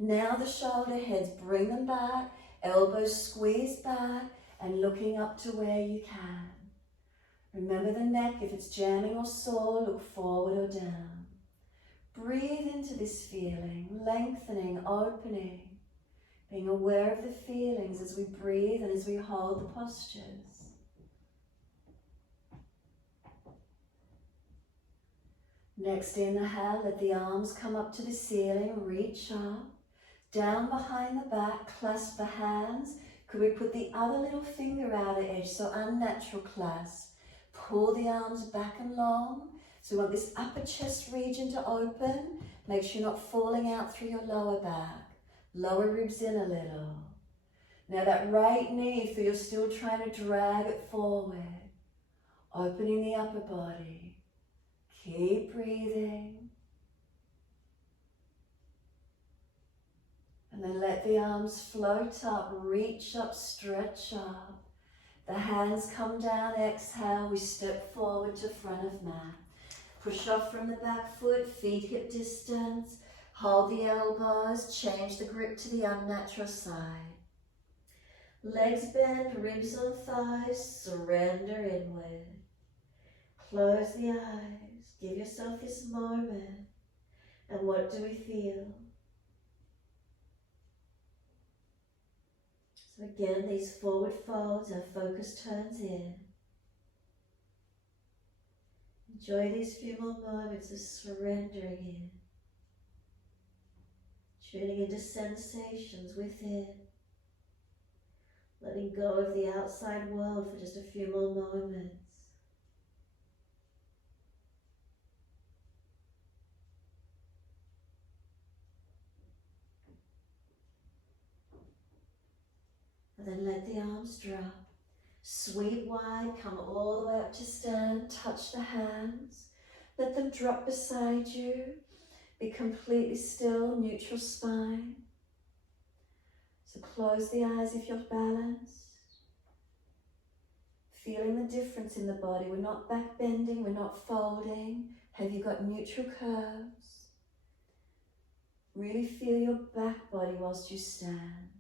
Now the shoulder heads, bring them back, elbows squeeze back and looking up to where you can. Remember the neck, if it's jamming or sore, look forward or down. Breathe into this feeling, lengthening, opening, being aware of the feelings as we breathe and as we hold the postures. Next inhale, let the arms come up to the ceiling, reach up, down behind the back, clasp the hands. Could we put the other little finger outer edge, so unnatural clasp. Pull the arms back and long. So we want this upper chest region to open. Make sure you're not falling out through your lower back. Lower ribs in a little. Now that right knee, if you're still trying to drag it forward. Opening the upper body. Keep breathing. And then let the arms float up, reach up, stretch up. The hands come down, exhale, we step forward to front of mat. Push off from the back foot, feet hip distance. Hold the elbows, change the grip to the unnatural side. Legs bend, ribs on thighs, surrender inward. Close the eyes, give yourself this moment. And what do we feel? So again, these forward folds, our focus turns in. Enjoy these few more moments of surrendering in. Tuning into sensations within. Letting go of the outside world for just a few more moments. And then let the arms drop. Sweep wide, come all the way up to stand, touch the hands. Let them drop beside you. Be completely still, neutral spine. So close the eyes if you're balanced. Feeling the difference in the body. We're not back bending, we're not folding. Have you got neutral curves? Really feel your back body whilst you stand.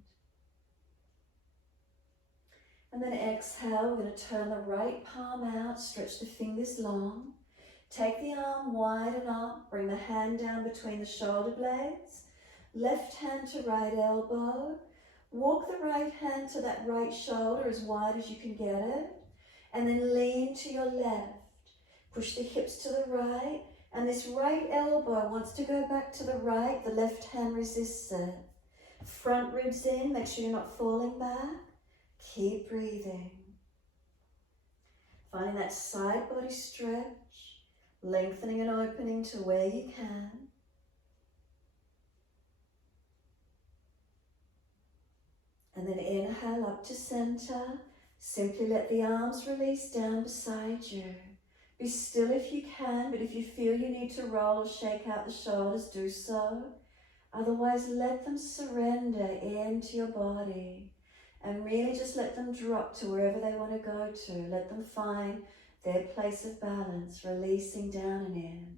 And then exhale, we're going to turn the right palm out, stretch the fingers long. Take the arm wide and up, bring the hand down between the shoulder blades. Left hand to right elbow. Walk the right hand to that right shoulder as wide as you can get it. And then lean to your left. Push the hips to the right. And this right elbow wants to go back to the right. The left hand resists it. Front ribs in, make sure you're not falling back. Keep breathing. Finding that side body stretch, lengthening and opening to where you can. inhale up to center. Simply let the arms release down beside you. Be still if you can, but if you feel you need to roll or shake out the shoulders, do so. Otherwise, let them surrender into your body and really just let them drop to wherever they want to go to. Let them find their place of balance, releasing down and in.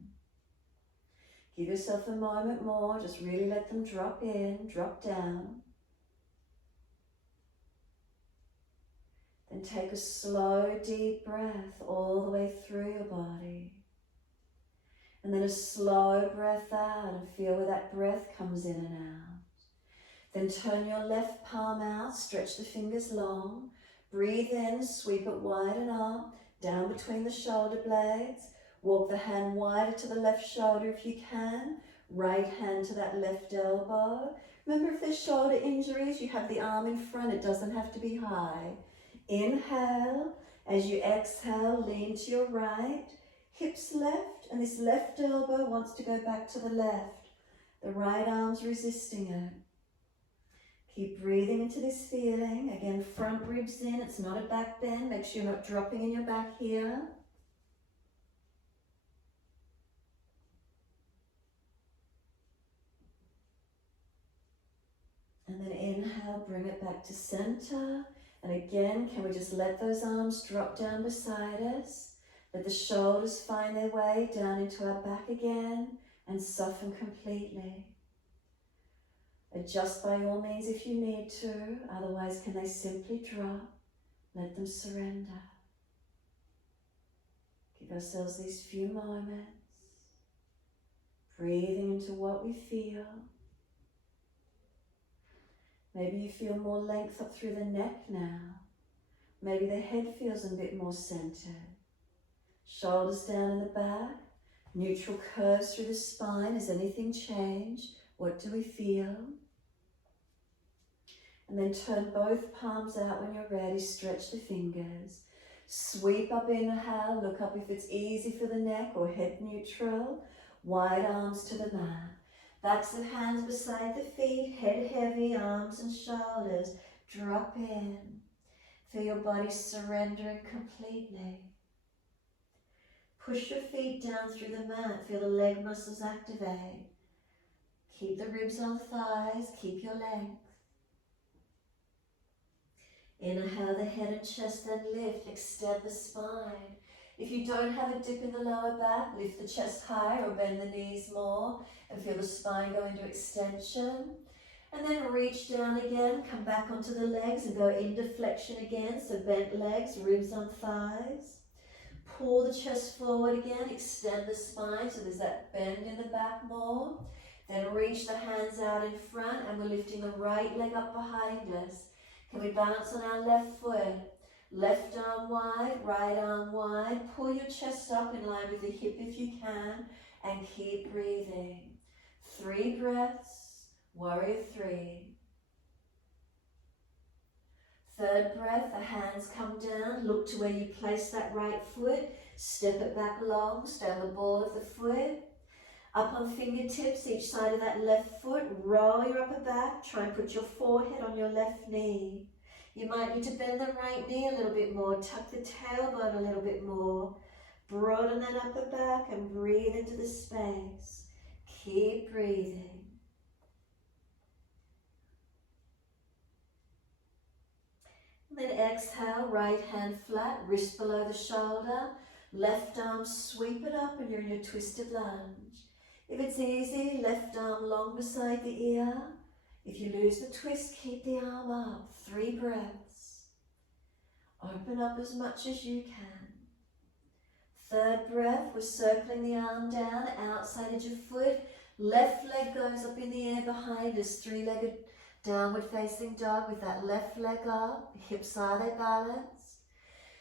Give yourself a moment more, just really let them drop in, drop down. Then take a slow, deep breath all the way through your body. And then a slow breath out and feel where that breath comes in and out. Then turn your left palm out, stretch the fingers long. Breathe in, sweep it wide and up, down between the shoulder blades. Walk the hand wider to the left shoulder if you can. Right hand to that left elbow. Remember, if there's shoulder injuries, you have the arm in front. It doesn't have to be high. Inhale. As you exhale, lean to your right. Hips left, and this left elbow wants to go back to the left. The right arm's resisting it. Keep breathing into this feeling. Again, front ribs in. It's not a back bend. Make sure you're not dropping in your back here. And then inhale, bring it back to center. And again, can we just let those arms drop down beside us? Let the shoulders find their way down into our back again and soften completely. Adjust by all means if you need to, otherwise can they simply drop? Let them surrender. Give ourselves these few moments, breathing into what we feel. Maybe you feel more length up through the neck now. Maybe the head feels a bit more centered. Shoulders down in the back, neutral curves through the spine. Has anything changed? What do we feel? And then turn both palms out when you're ready. Stretch the fingers. Sweep up, inhale. Look up if it's easy for the neck or head neutral. Wide arms to the mat. Backs of hands beside the feet. Head heavy, arms and shoulders. Drop in. Feel your body surrendering completely. Push your feet down through the mat. Feel the leg muscles activate. Keep the ribs on thighs. Keep your length. Inhale the head and chest, then lift. Extend the spine. If you don't have a dip in the lower back, lift the chest higher or bend the knees more and feel the spine go into extension. And then reach down again. Come back onto the legs and go into flexion again. So bent legs, ribs on thighs. Pull the chest forward again, extend the spine so there's that bend in the back more. Then reach the hands out in front and we're lifting the right leg up behind us. Can we balance on our left foot? Left arm wide, right arm wide. Pull your chest up in line with the hip if you can and keep breathing. 3 breaths, warrior 3. Third breath, the hands come down, look to where you place that right foot, step it back long, stay on the ball of the foot. Up on fingertips, each side of that left foot, roll your upper back, try and put your forehead on your left knee. You might need to bend the right knee a little bit more, tuck the tailbone a little bit more, broaden that upper back and breathe into the space. Keep breathing. Then exhale, right hand flat, wrist below the shoulder, left arm sweep it up and you're in a twisted lunge. If it's easy, left arm long beside the ear. If you lose the twist, keep the arm up. 3 breaths. Open up as much as you can. Third breath, we're circling the arm down, outside edge of foot. Left leg goes up in the air behind us, 3-legged downward facing dog with that left leg up, hips are they balanced.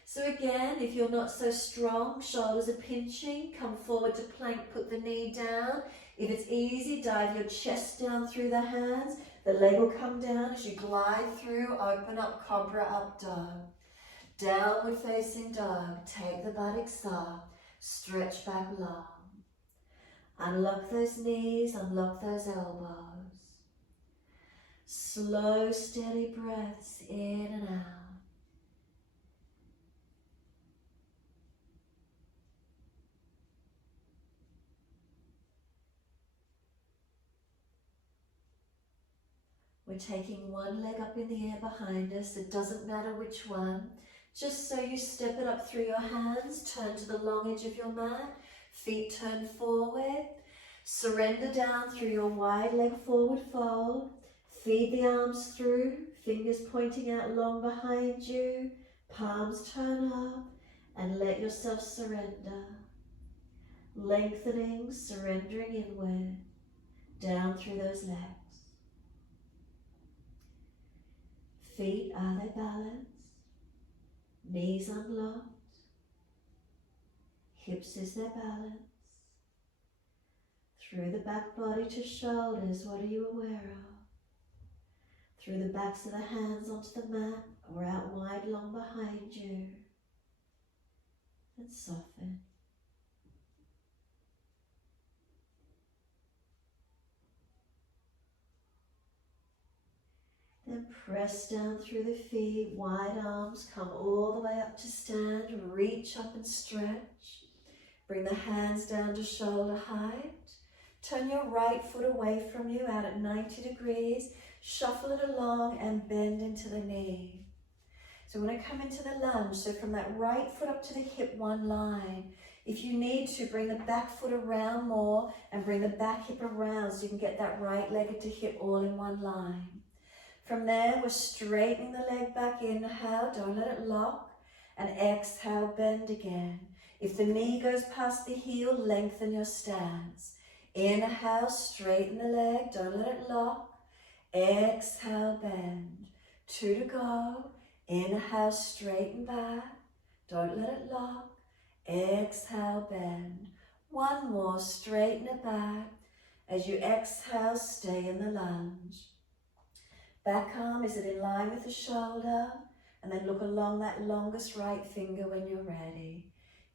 So again, if you're not so strong, shoulders are pinching, come forward to plank, put the knee down. If it's easy, dive your chest down through the hands. The leg will come down as you glide through, open up, cobra up dog. Downward facing dog, take the buttocks up, stretch back long. Unlock those knees, unlock those elbows. Slow, steady breaths in and out. We're taking one leg up in the air behind us. It doesn't matter which one. Just so you step it up through your hands, turn to the long edge of your mat, feet turn forward. Surrender down through your wide leg forward fold. Feed the arms through, fingers pointing out long behind you, palms turn up, and let yourself surrender. Lengthening, surrendering inward, down through those legs. Feet, are they balanced? Knees unlocked. Hips, is their balance? Through the back body to shoulders, what are you aware of? Through the backs of the hands onto the mat or out wide long behind you. And soften. Then press down through the feet, wide arms, come all the way up to stand, reach up and stretch. Bring the hands down to shoulder height. Turn your right foot away from you out at 90 degrees. Shuffle it along and bend into the knee. So we're going to come into the lunge. So from that right foot up to the hip, one line. If you need to, bring the back foot around more and bring the back hip around so you can get that right leg to hip all in one line. From there, we're straightening the leg back. Inhale, don't let it lock. And exhale, bend again. If the knee goes past the heel, lengthen your stance. Inhale, straighten the leg, don't let it lock. Exhale, bend. 2 to go. Inhale, straighten back, don't let it lock. Exhale, bend. 1 more, straighten it back. As you exhale, stay in the lunge. Back arm, is it in line with the shoulder? And then look along that longest right finger when you're ready.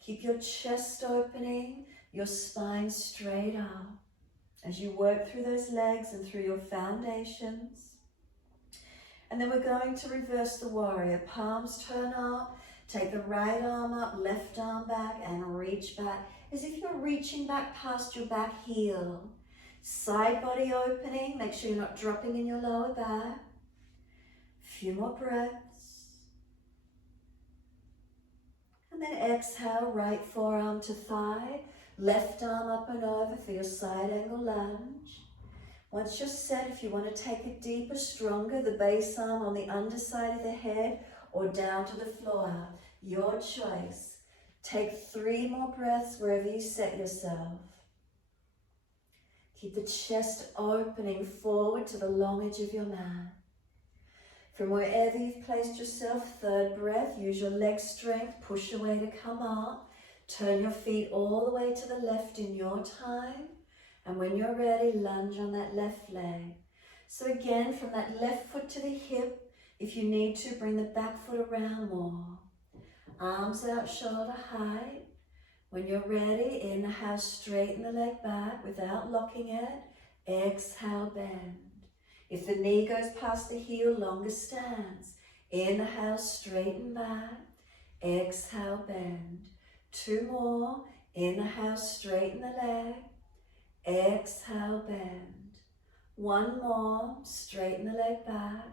Keep your chest opening, your spine straight up. As you work through those legs and through your foundations. And then we're going to reverse the warrior. Palms turn up, take the right arm up, left arm back, and reach back as if you're reaching back past your back heel. Side body opening, make sure you're not dropping in your lower back. Few more breaths. And then exhale, right forearm to thigh, left arm up and over for your side angle lunge. Once you're set, if you want to take it deeper, stronger, the base arm on the underside of the head or down to the floor, your choice. Take 3 more breaths wherever you set yourself. Keep the chest opening forward to the long edge of your mat. From wherever you've placed yourself, 3rd breath, use your leg strength, push away to come up. Turn your feet all the way to the left in your time. And when you're ready, lunge on that left leg. So again, from that left foot to the hip, if you need to, bring the back foot around more. Arms out, shoulder height. When you're ready, inhale, straighten the leg back without locking it. Exhale, bend. If the knee goes past the heel, longer stance. Inhale, straighten back. Exhale, bend. 2 more. Inhale, straighten the leg. Exhale, bend. 1 more, straighten the leg back.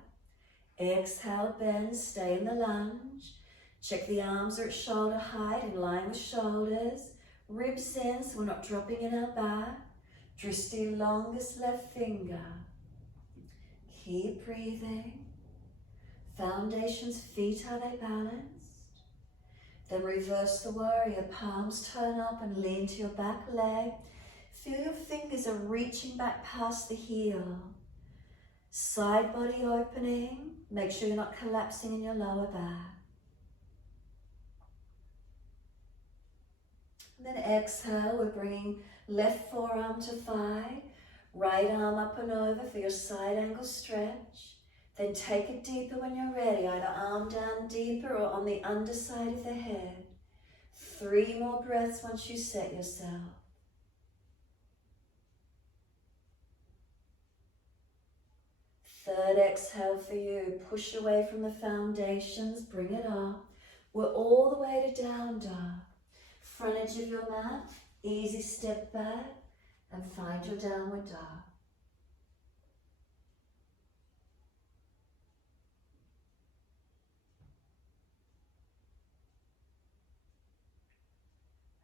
Exhale, bend, stay in the lunge. Check the arms are at shoulder height, in line with shoulders. Ribs in, so we're not dropping in our back. Drishti, longest left finger. Keep breathing. Foundations, feet, are they balanced? Then reverse the warrior, palms turn up and lean to your back leg. Feel your fingers are reaching back past the heel. Side body opening. Make sure you're not collapsing in your lower back. And then exhale, we're bringing left forearm to thigh. Right arm up and over for your side angle stretch. Then take it deeper when you're ready. Either arm down deeper or on the underside of the head. 3 more breaths once you set yourself. Third exhale for you. Push away from the foundations, bring it up. We're all the way to down dog. Front edge of your mat, easy step back and find your downward dog.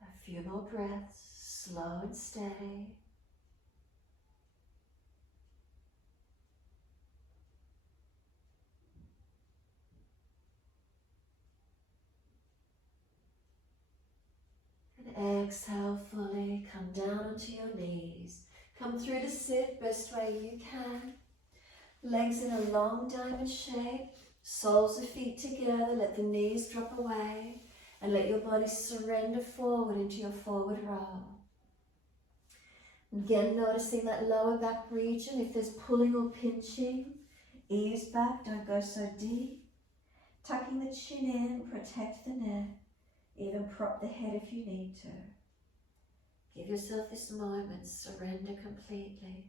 A few more breaths, slow and steady. And exhale fully, come down onto your knees. Come through to sit best way you can. Legs in a long diamond shape, soles of feet together, let the knees drop away and let your body surrender forward into your forward roll. Again, noticing that lower back region, if there's pulling or pinching, ease back, don't go so deep. Tucking the chin in, protect the neck, even prop the head if you need to. Give yourself this moment, surrender completely.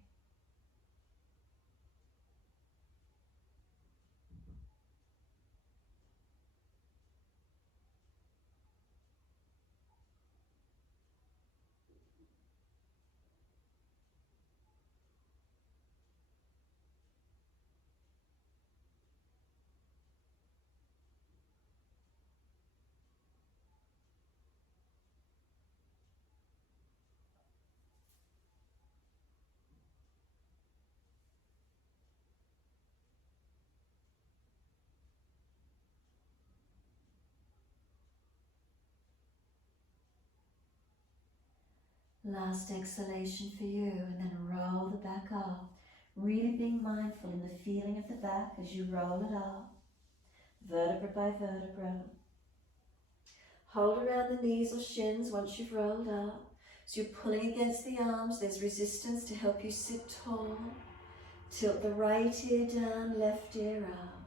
Last exhalation for you, and then roll the back up. Really being mindful in the feeling of the back as you roll it up, vertebra by vertebra. Hold around the knees or shins once you've rolled up. So you're pulling against the arms, there's resistance to help you sit tall. Tilt the right ear down, left ear up.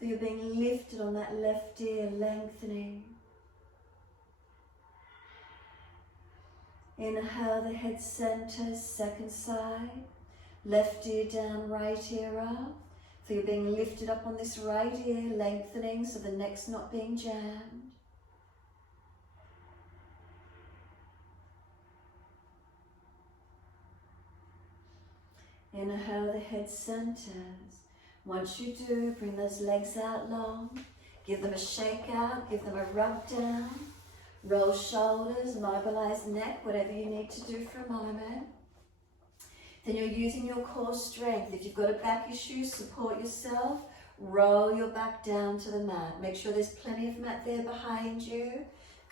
So you're being lifted on that left ear, lengthening. Inhale, the head centers, second side. Left ear down, right ear up. So you're being lifted up on this right ear, lengthening so the neck's not being jammed. Inhale, the head centers. Once you do, bring those legs out long. Give them a shake out, give them a rub down. Roll shoulders, mobilize neck, whatever you need to do for a moment. Then you're using your core strength. If you've got a back issue, support yourself. Roll your back down to the mat. Make sure there's plenty of mat there behind you.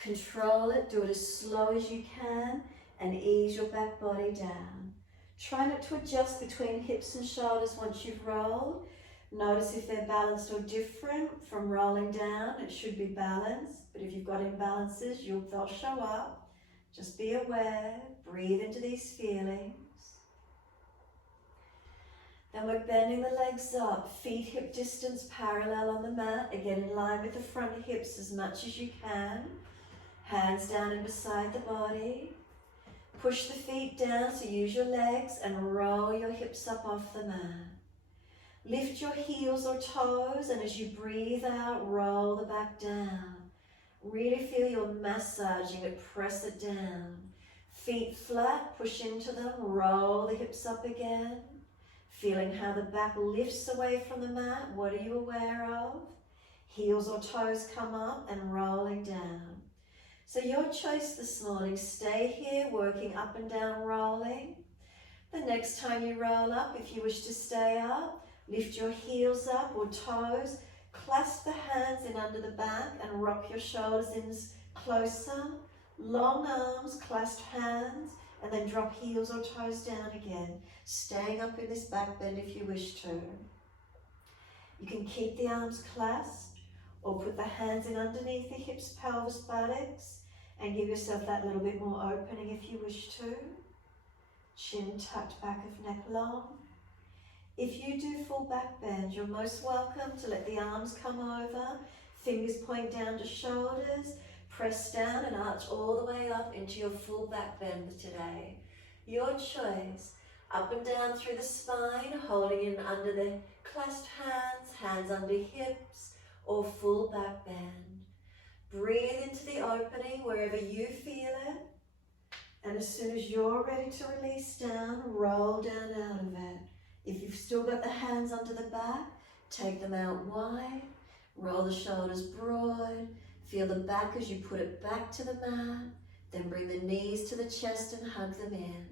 Control it, do it as slow as you can, and ease your back body down. Try not to adjust between hips and shoulders once you've rolled. Notice if they're balanced or different from rolling down. It should be balanced, but if you've got imbalances, they'll show up. Just be aware, breathe into these feelings. Then we're bending the legs up, feet hip distance parallel on the mat, again in line with the front hips as much as you can. Hands down and beside the body. Push the feet down, so use your legs and roll your hips up off the mat. Lift your heels or toes, and as you breathe out, roll the back down. Really feel you're massaging it, press it down. Feet flat, push into them, roll the hips up again. Feeling how the back lifts away from the mat, what are you aware of? Heels or toes come up and rolling down. So your choice this morning, stay here, working up and down, rolling. The next time you roll up, if you wish to stay up, lift your heels up or toes, clasp the hands in under the back and rock your shoulders in closer. Long arms, clasped hands, and then drop heels or toes down again. Staying up in this back bend if you wish to. You can keep the arms clasped or put the hands in underneath the hips, pelvis, buttocks, and give yourself that little bit more opening if you wish to. Chin tucked, back of neck long. If you do full back bend, you're most welcome to let the arms come over, fingers point down to shoulders, press down and arch all the way up into your full back bend today. Your choice. Up and down through the spine, holding in under the clasped hands, hands under hips, or full back bend. Breathe into the opening wherever you feel it. And as soon as you're ready to release down, roll down out of it. If you've still got the hands under the back, take them out wide. Roll the shoulders broad. Feel the back as you put it back to the mat. Then bring the knees to the chest and hug them in.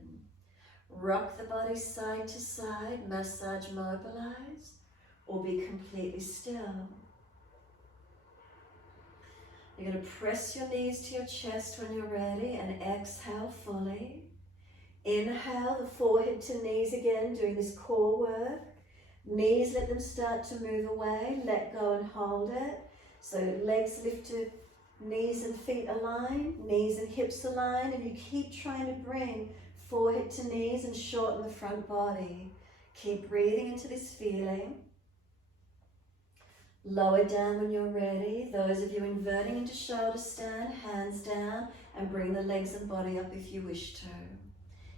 Rock the body side to side, massage, mobilize, or be completely still. You're going to press your knees to your chest when you're ready and exhale fully. Inhale, the forehead to knees again, doing this core work. Knees, let them start to move away. Let go and hold it. So legs lifted, knees and feet align, knees and hips align, and you keep trying to bring forehead to knees and shorten the front body. Keep breathing into this feeling. Lower down when you're ready. Those of you inverting into shoulder stand, hands down, and bring the legs and body up if you wish to.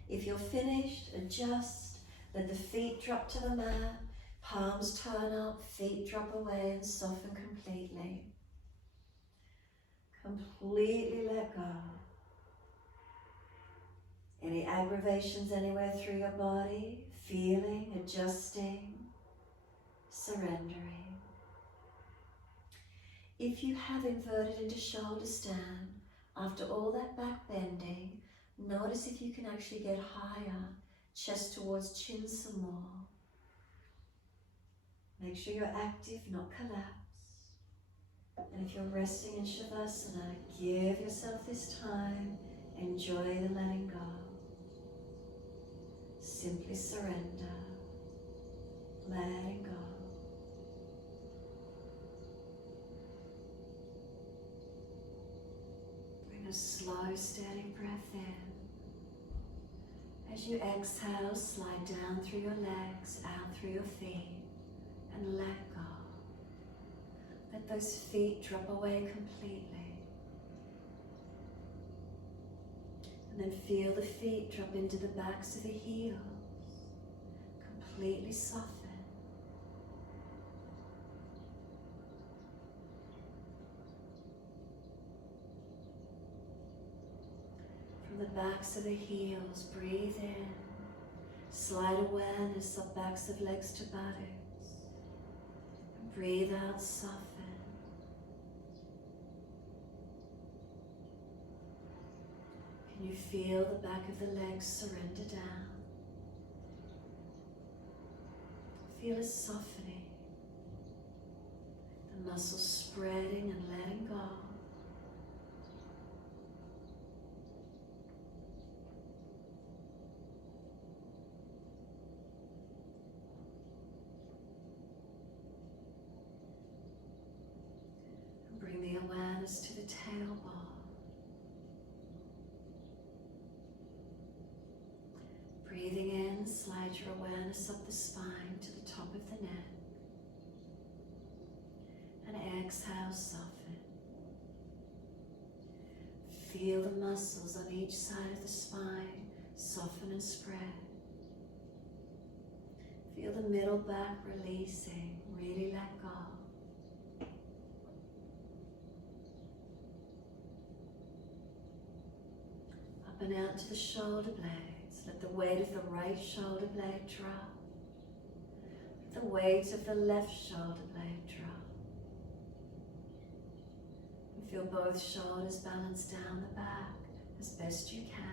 If you're finished, adjust. Let the feet drop to the mat. Palms turn up, feet drop away and soften completely. Completely let go. Any aggravations anywhere through your body, feeling, adjusting, surrendering. If you have inverted into shoulder stand, after all that back bending, notice if you can actually get higher, chest towards chin some more. Make sure you're active, not collapse. And if you're resting in Shavasana, give yourself this time, enjoy the letting go. Simply surrender, letting go. Bring a slow, steady breath in. As you exhale, slide down through your legs, out through your feet, and let go. Let those feet drop away completely. And then feel the feet drop into the backs of the heels. Completely soften. From the backs of the heels, breathe in. Slide awareness up backs of legs to buttocks. And breathe out, soften. Can you feel the back of the legs surrender down? Feel it softening. The muscles spreading and letting go. And bring the awareness to the tailbone. Breathing in, slide your awareness up the spine to the top of the neck. And exhale, soften. Feel the muscles on each side of the spine soften and spread. Feel the middle back releasing, really let go. Up and out to the shoulder blades. Let the weight of the right shoulder blade drop. Let the weight of the left shoulder blade drop. And feel both shoulders balance down the back as best you can.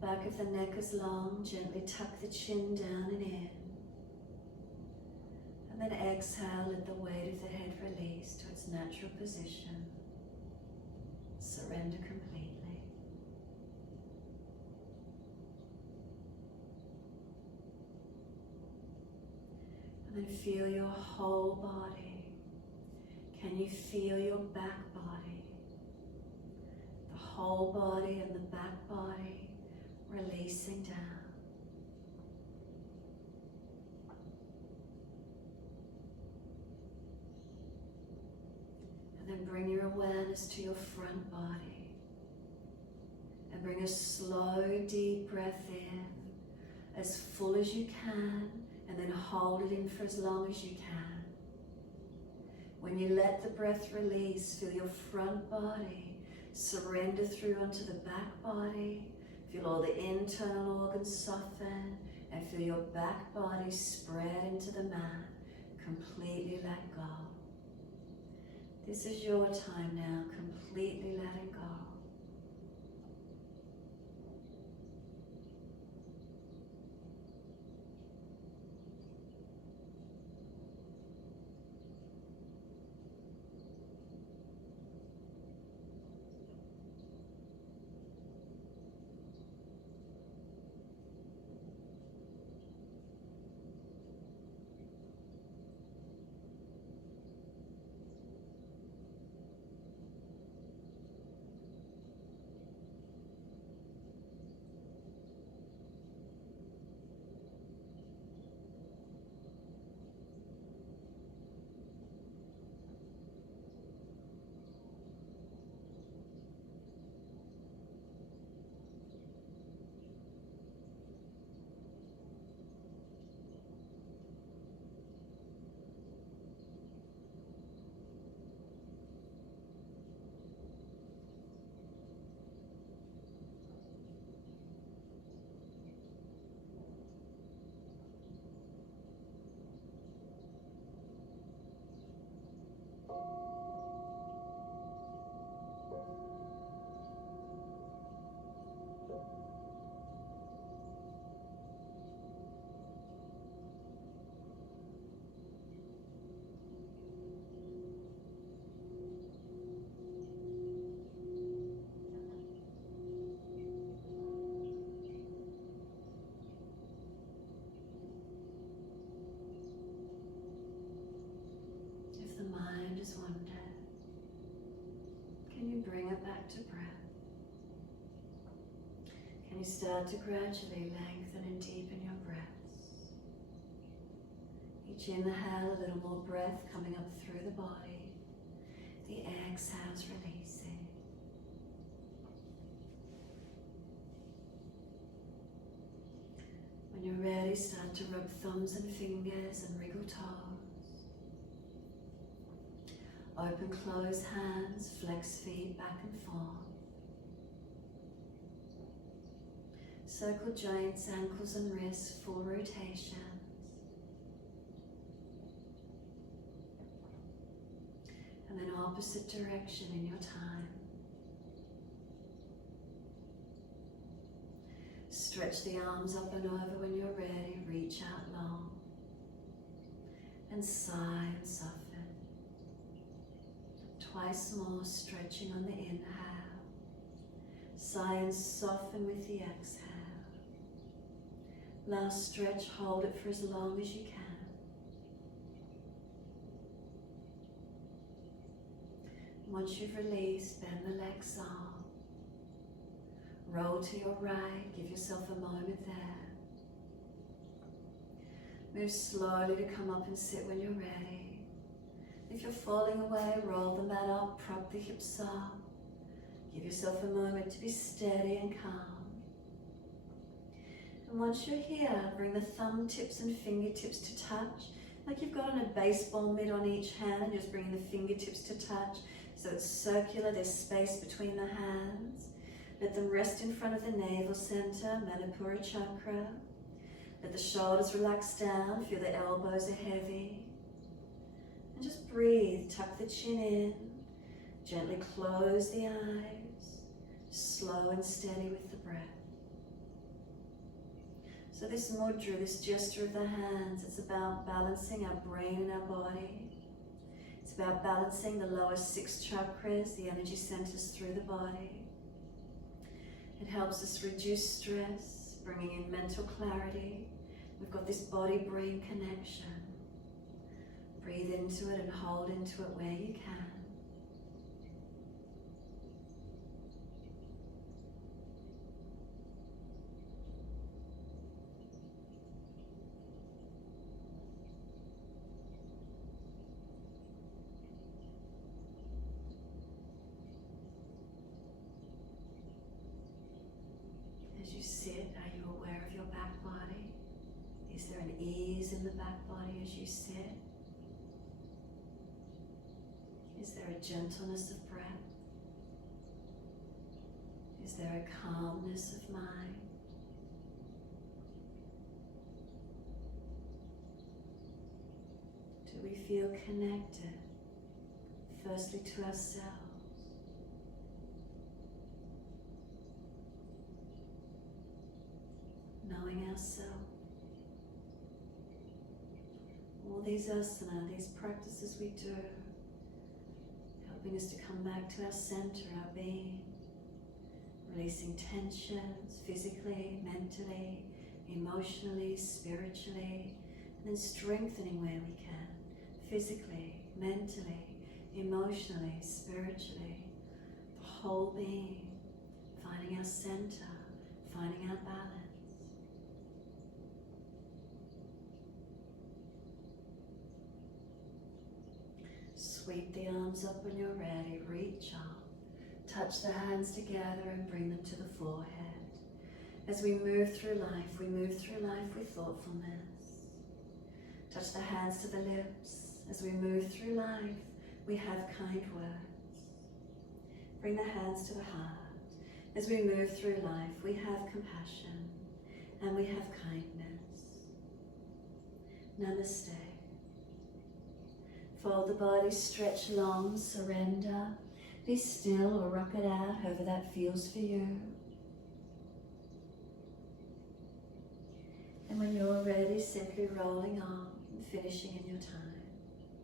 Back of the neck is long, gently tuck the chin down and in. And then exhale, let the weight of the head release to its natural position. Surrender completely. And then feel your whole body. Can you feel your back body? The whole body and the back body releasing down. awareness to your front body. And bring a slow, deep breath in, as full as you can, and then hold it in for as long as you can. When you let the breath release, feel your front body surrender through onto the back body. Feel all the internal organs soften, and feel your back body spread into the mat. Completely let go. This is your time now, completely letting go. Can you bring it back to breath? Can you start to gradually lengthen and deepen your breaths? Each inhale, a little more breath coming up through the body. The exhales releasing. When you're ready, start to rub thumbs and fingers and wriggle toes. Open, close hands, flex feet back and forth. Circle joints, ankles and wrists, full rotations. And then opposite direction in your time. Stretch the arms up and over when you're ready, reach out long. And sigh and soften. Twice more, stretching on the inhale. Sigh and soften with the exhale. Last stretch, hold it for as long as you can. Once you've released, bend the legs up. Roll to your right, give yourself a moment there. Move slowly to come up and sit when you're ready. If you're falling away, roll the mat up, prop the hips up. Give yourself a moment to be steady and calm. And once you're here, bring the thumb tips and fingertips to touch, like you've got a baseball mitt on each hand, just bringing the fingertips to touch, so it's circular, there's space between the hands. Let them rest in front of the navel center, Manipura chakra. Let the shoulders relax down, feel the elbows are heavy. And just breathe, tuck the chin in, gently close the eyes, slow and steady with the breath. So this mudra, this gesture of the hands, it's about balancing our brain and our body. It's about balancing the lower 6 chakras, the energy centers through the body. It helps us reduce stress, bringing in mental clarity. We've got this body-brain connection. Breathe into it and hold into it where you can. you sit, are you aware of your back body? Is there an ease in the back body as you sit? Is there a gentleness of breath? Is there a calmness of mind? Do we feel connected, firstly to ourselves, knowing ourselves? All these asana, these practices we do, helping us to come back to our center, our being, releasing tensions physically, mentally, emotionally, spiritually, and then strengthening where we can, physically, mentally, emotionally, spiritually, the whole being, finding our center, finding our balance. Sweep the arms up when you're ready, reach up. Touch the hands together and bring them to the forehead. As we move through life with thoughtfulness. Touch the hands to the lips. As we move through life, we have kind words. Bring the hands to the heart. As we move through life, we have compassion and we have kindness. Namaste. Fold the body, stretch long, surrender. Be still or rock it out, however that feels for you. And when you're ready, simply rolling on and finishing in your time.